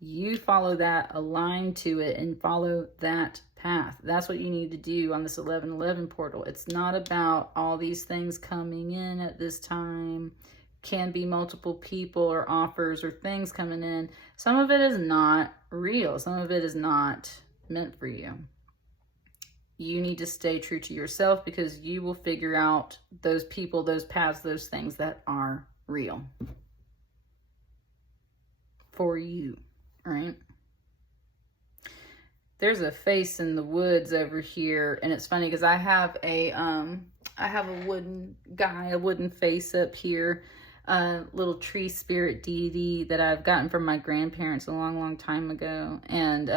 You follow that, align to it, and follow that path. That's what you need to do on this 1111 portal. It's not about all these things coming in at this time. Can be multiple people or offers or things coming in. Some of it is not real. Some of it is not meant for you. You need to stay true to yourself, because you will figure out those people, those paths, those things that are real for you, right? There's a face in the woods over here, and it's funny because I have a wooden guy, a wooden face up here, a little tree spirit deity that I've gotten from my grandparents a long, long time ago, and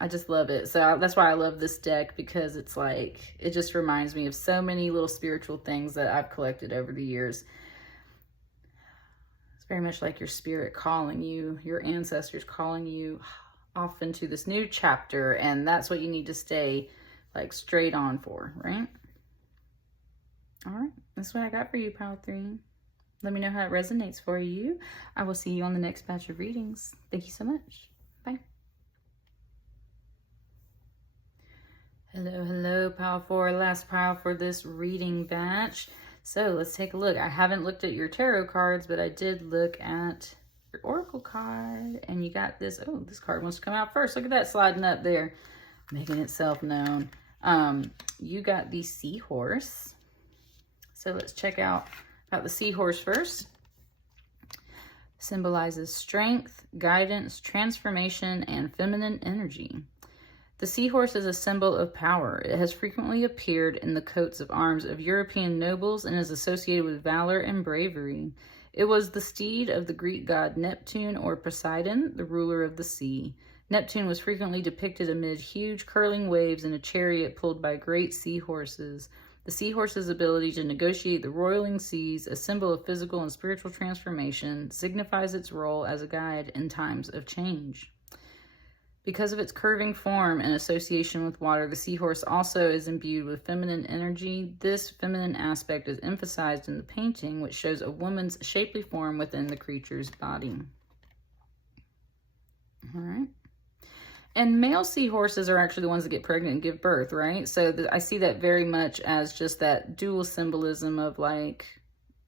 I just love it. So that's why I love this deck, because it's like, it just reminds me of so many little spiritual things that I've collected over the years. It's very much like your spirit calling you, your ancestors calling you off into this new chapter, and that's what you need to stay like straight on for, right? All right, that's what I got for you, Pile 3. Let me know how it resonates for you. I will see you on the next batch of readings. Thank you so much. Bye. Hello, Pile 4. Last pile for this reading batch. So let's take a look. I haven't looked at your tarot cards, but I did look at your oracle card, and you got this. Oh, this card wants to come out first. Look at that sliding up there, making itself known. You got the seahorse. So let's check out the seahorse first. Symbolizes strength, guidance, transformation, and feminine energy. The seahorse is a symbol of power. It has frequently appeared in the coats of arms of European nobles and is associated with valor and bravery. It was the steed of the Greek god Neptune, or Poseidon, the ruler of the sea. Neptune was frequently depicted amid huge curling waves in a chariot pulled by great seahorses. The seahorse's ability to negotiate the roiling seas, a symbol of physical and spiritual transformation, signifies its role as a guide in times of change. Because of its curving form and association with water, the seahorse also is imbued with feminine energy. This feminine aspect is emphasized in the painting, which shows a woman's shapely form within the creature's body. All right. And male seahorses are actually the ones that get pregnant and give birth, right? So I see that very much as just that dual symbolism of like,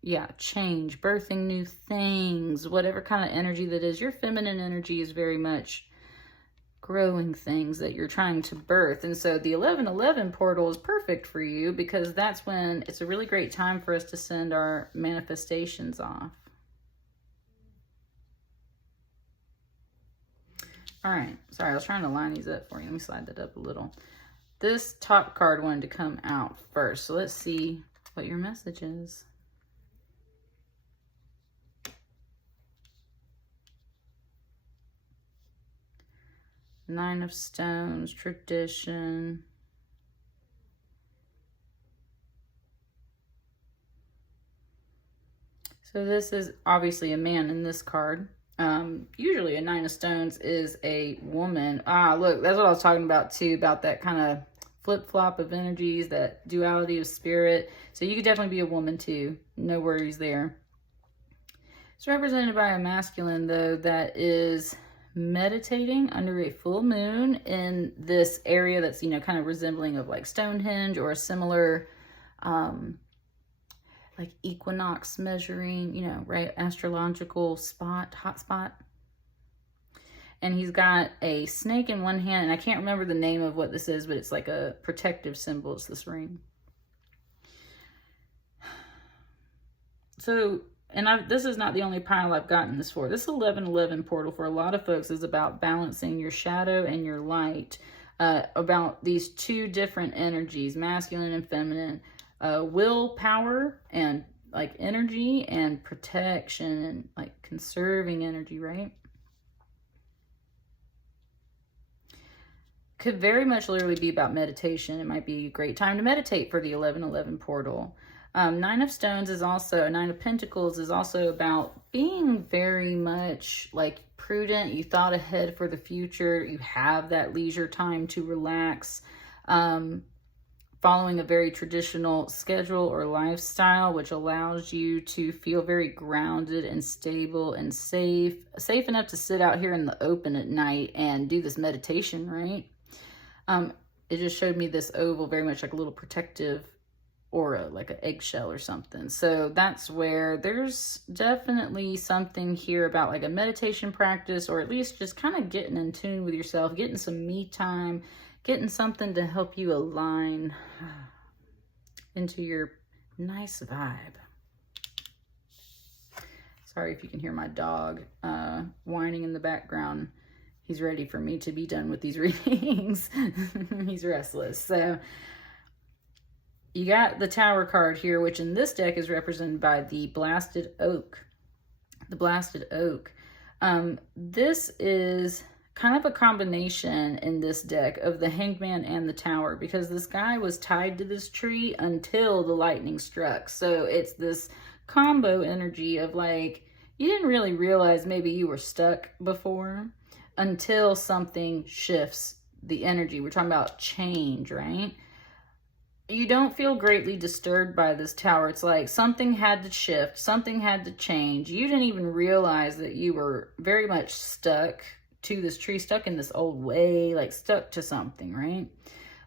yeah, change, birthing new things, whatever kind of energy that is. Your feminine energy is very much growing things that you're trying to birth. And so the 1111 portal is perfect for you, because that's when it's a really great time for us to send our manifestations off. All right, sorry, I was trying to line these up for you. Let me slide that up a little. This top card wanted to come out first, so let's see what your message is. Nine of Stones, tradition. So this is obviously a man in this card. Usually a Nine of Stones is a woman. Ah, look, that's what I was talking about too, about that kind of flip-flop of energies, that duality of spirit. So you could definitely be a woman too. No worries there. It's represented by a masculine, though, that is meditating under a full moon in this area that's, you know, kind of resembling of like Stonehenge or a similar like equinox measuring, you know, right, astrological spot, hot spot. And he's got a snake in one hand, and I can't remember the name of what this is, but it's like a protective symbol. It's this ring. So, and this is not the only pile I've gotten this for. This 1111 portal for a lot of folks is about balancing your shadow and your light, about these two different energies, masculine and feminine, willpower and like energy, and protection and like conserving energy, right? Could very much literally be about meditation. It might be a great time to meditate for the 1111 portal. Nine of Stones is also, Nine of Pentacles is also about being very much like prudent. You thought ahead for the future. You have that leisure time to relax. Following a very traditional schedule or lifestyle, which allows you to feel very grounded and stable and safe enough to sit out here in the open at night and do this meditation, right? It just showed me this oval, very much like a little protective aura, like an eggshell or something. So that's where there's definitely something here about like a meditation practice, or at least just kind of getting in tune with yourself, getting some me time, getting something to help you align into your nice vibe. Sorry if you can hear my dog whining in the background. He's ready for me to be done with these readings. He's restless. So you got the Tower card here, which in this deck is represented by the Blasted Oak. The Blasted Oak. This is kind of a combination in this deck of the Hangman and the Tower, because this guy was tied to this tree until the lightning struck. So it's this combo energy of like, you didn't really realize maybe you were stuck before until something shifts the energy. We're talking about change, right? You don't feel greatly disturbed by this Tower. It's like something had to shift, something had to change. You didn't even realize that you were very much stuck to this tree, stuck in this old way, like stuck to something, right?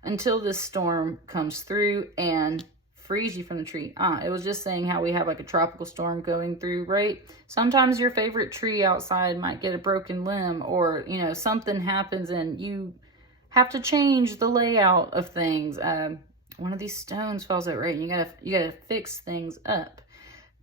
Until this storm comes through and frees you from the tree. It was just saying how we have like a tropical storm going through, right? Sometimes your favorite tree outside might get a broken limb, or, you know, something happens and you have to change the layout of things. One of these stones falls out, right? And you gotta fix things up.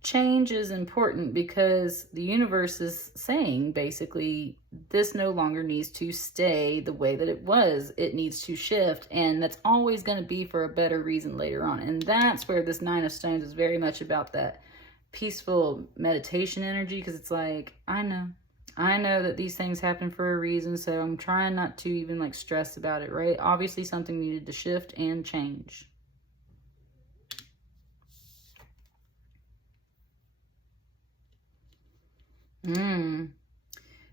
Change is important because the universe is saying basically this no longer needs to stay the way that it was. It needs to shift, and that's always going to be for a better reason later on. And that's where this Nine of Stones is very much about that peaceful meditation energy, because it's like, I know that these things happen for a reason, so I'm trying not to even like stress about it, right? Obviously something needed to shift and change.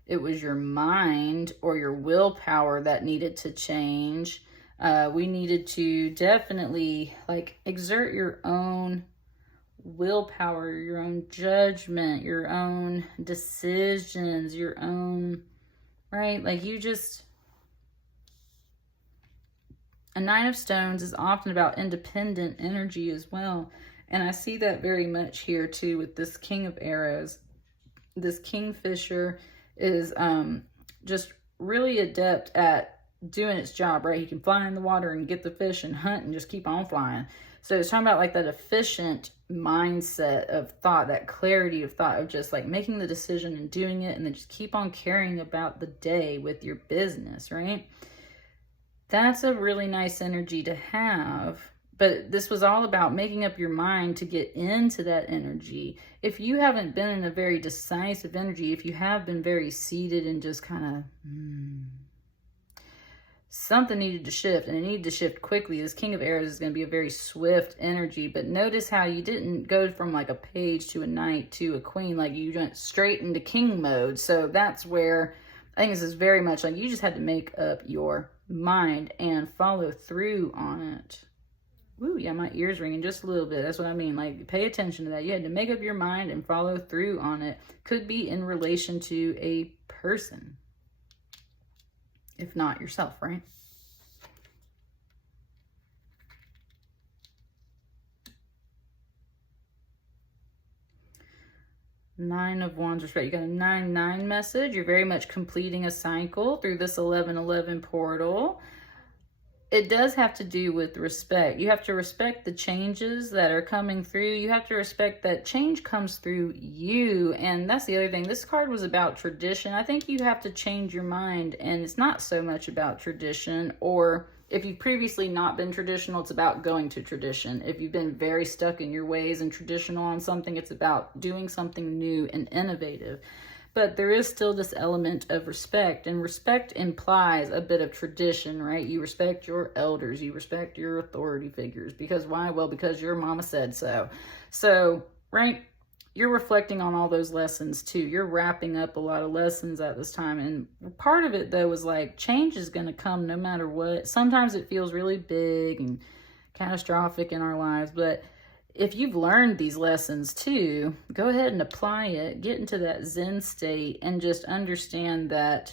It was your mind or your willpower that needed to change. We needed to definitely like exert your own willpower, your own judgment, your own decisions, your own, right? Like a Nine of Stones is often about independent energy as well. And I see that very much here too with this King of Arrows. This Kingfisher is just really adept at doing its job, right? He can fly in the water and get the fish and hunt and just keep on flying. So it's talking about like that efficient mindset of thought, that clarity of thought of just like making the decision and doing it, and then just keep on caring about the day with your business, right? That's a really nice energy to have. But this was all about making up your mind to get into that energy. If you haven't been in a very decisive energy, if you have been very seated and just kind of, something needed to shift, and it needed to shift quickly. This King of Arrows is going to be a very swift energy, but notice how you didn't go from like a page to a knight to a queen, like you went straight into king mode. So that's where I think this is very much like you just had to make up your mind and follow through on it. Ooh, yeah, my ear's ringing just a little bit. That's what I mean. Like, pay attention to that. You had to make up your mind and follow through on it. Could be in relation to a person, if not yourself, right? Nine of Wands, respect. You got a 9-9 message. You're very much completing a cycle through this 11-11 portal. It does have to do with respect. You have to respect the changes that are coming through. You have to respect that change comes through you. And that's the other thing. This card was about tradition. I think you have to change your mind. And it's not so much about tradition, or if you've previously not been traditional, it's about going to tradition. If you've been very stuck in your ways and traditional on something, it's about doing something new and innovative. But there is still this element of respect, and respect implies a bit of tradition, right? You respect your elders, you respect your authority figures. Because why? Well, because your mama said so. So, right? You're reflecting on all those lessons too. You're wrapping up a lot of lessons at this time. And part of it though is like, change is going to come no matter what. Sometimes it feels really big and catastrophic in our lives, but if you've learned these lessons too, go ahead and apply it. Get into that Zen state and just understand that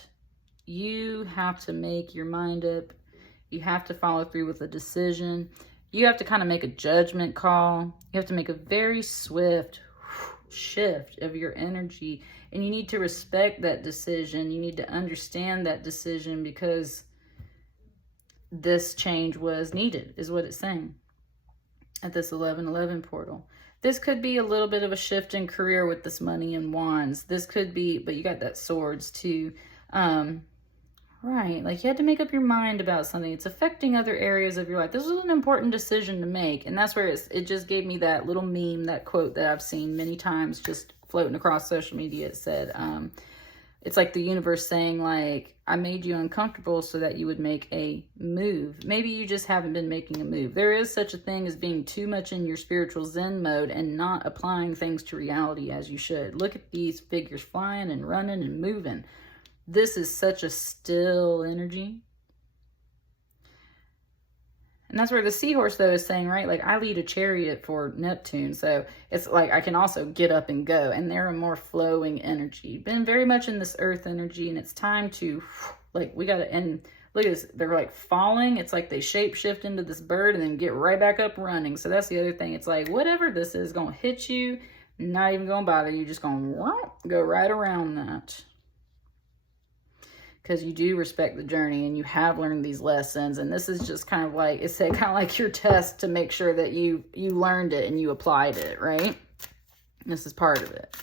you have to make your mind up. You have to follow through with a decision. You have to kind of make a judgment call. You have to make a very swift shift of your energy, and you need to respect that decision. You need to understand that decision, because this change was needed, is what it's saying at this 11-11 portal. This could be a little bit of a shift in career with this Money and Wands. This could be, but you got that Swords too. Right, like you had to make up your mind about something. It's affecting other areas of your life. This was an important decision to make, and that's where it just gave me that little meme, that quote that I've seen many times just floating across social media. It said, it's like the universe saying, like, I made you uncomfortable so that you would make a move. Maybe you just haven't been making a move. There is such a thing as being too much in your spiritual Zen mode and not applying things to reality as you should. Look at these figures flying and running and moving. This is such a still energy. And that's where the seahorse, though, is saying, right, like, I lead a chariot for Neptune. So it's like I can also get up and go. And they're a more flowing energy. Been very much in this earth energy. And it's time to, like, we got to, and look at this. They're like falling. It's like they shape shift into this bird and then get right back up running. So that's the other thing. It's like, whatever this is going to hit you, not even going to bother you. Just going to go right around that. Because you do respect the journey and you have learned these lessons. And this is just kind of like, it's kind of like your test to make sure that you learned it and you applied it, right? This is part of it.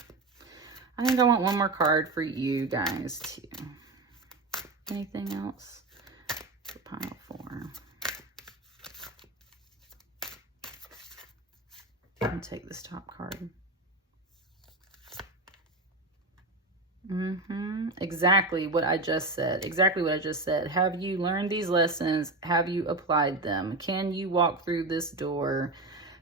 I think I want one more card for you guys too. Anything else for pile 4? I'm going to take this top card. Exactly what I just said. Exactly what I just said. Have you learned these lessons? Have you applied them? Can you walk through this door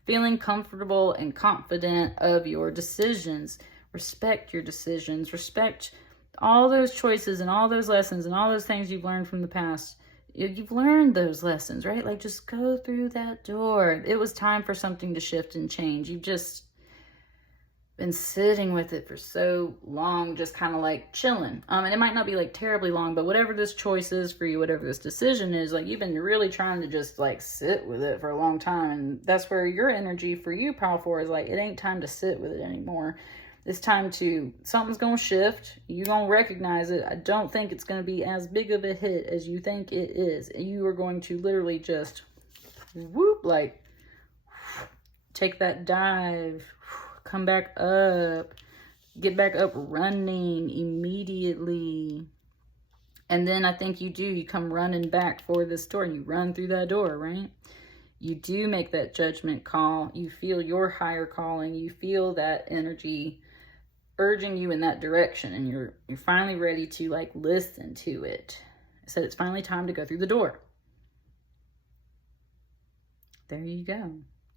feeling comfortable and confident of your decisions? Respect your decisions. Respect all those choices and all those lessons and all those things you've learned from the past. You've learned those lessons, right? Like, just go through that door. It was time for something to shift and change. You've just been sitting with it for so long, just kind of like chilling. And it might not be like terribly long, but whatever this choice is for you, whatever this decision is, like, you've been really trying to just like sit with it for a long time. And that's where your energy for you, Pile 4, is like, it ain't time to sit with it anymore. It's time to, something's going to shift. You're going to recognize it. I don't think it's going to be as big of a hit as you think it is. You are going to literally just whoop, like take that dive, come back up, get back up running immediately. And then I think you come running back for this door and you run through that door, right? You do make that judgment call. You feel your higher calling. You feel that energy urging you in that direction, and you're finally ready to like listen to it. I said it's finally time to go through the door. There you go.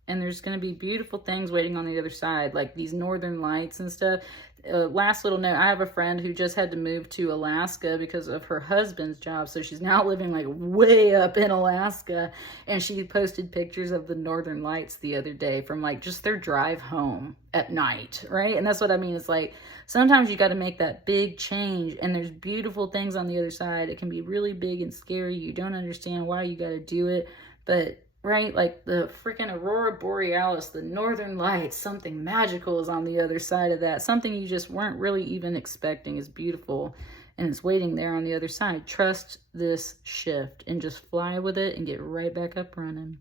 And there's going to be beautiful things waiting on the other side, like these northern lights and stuff. Last little note, I have a friend who just had to move to Alaska because of her husband's job. So she's now living like way up in Alaska. And she posted pictures of the northern lights the other day from like just their drive home at night, right? And that's what I mean. It's like sometimes you got to make that big change, and there's beautiful things on the other side. It can be really big and scary. You don't understand why you got to do it, but right? Like the freaking Aurora Borealis, the Northern Lights, something magical is on the other side of that. Something you just weren't really even expecting is beautiful, and it's waiting there on the other side. Trust this shift and just fly with it and get right back up running.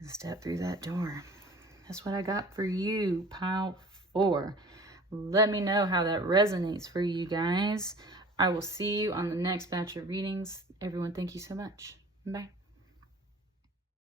And step through that door. That's what I got for you, pile 4. Let me know how that resonates for you guys. I will see you on the next batch of readings. Everyone, thank you so much. Bye.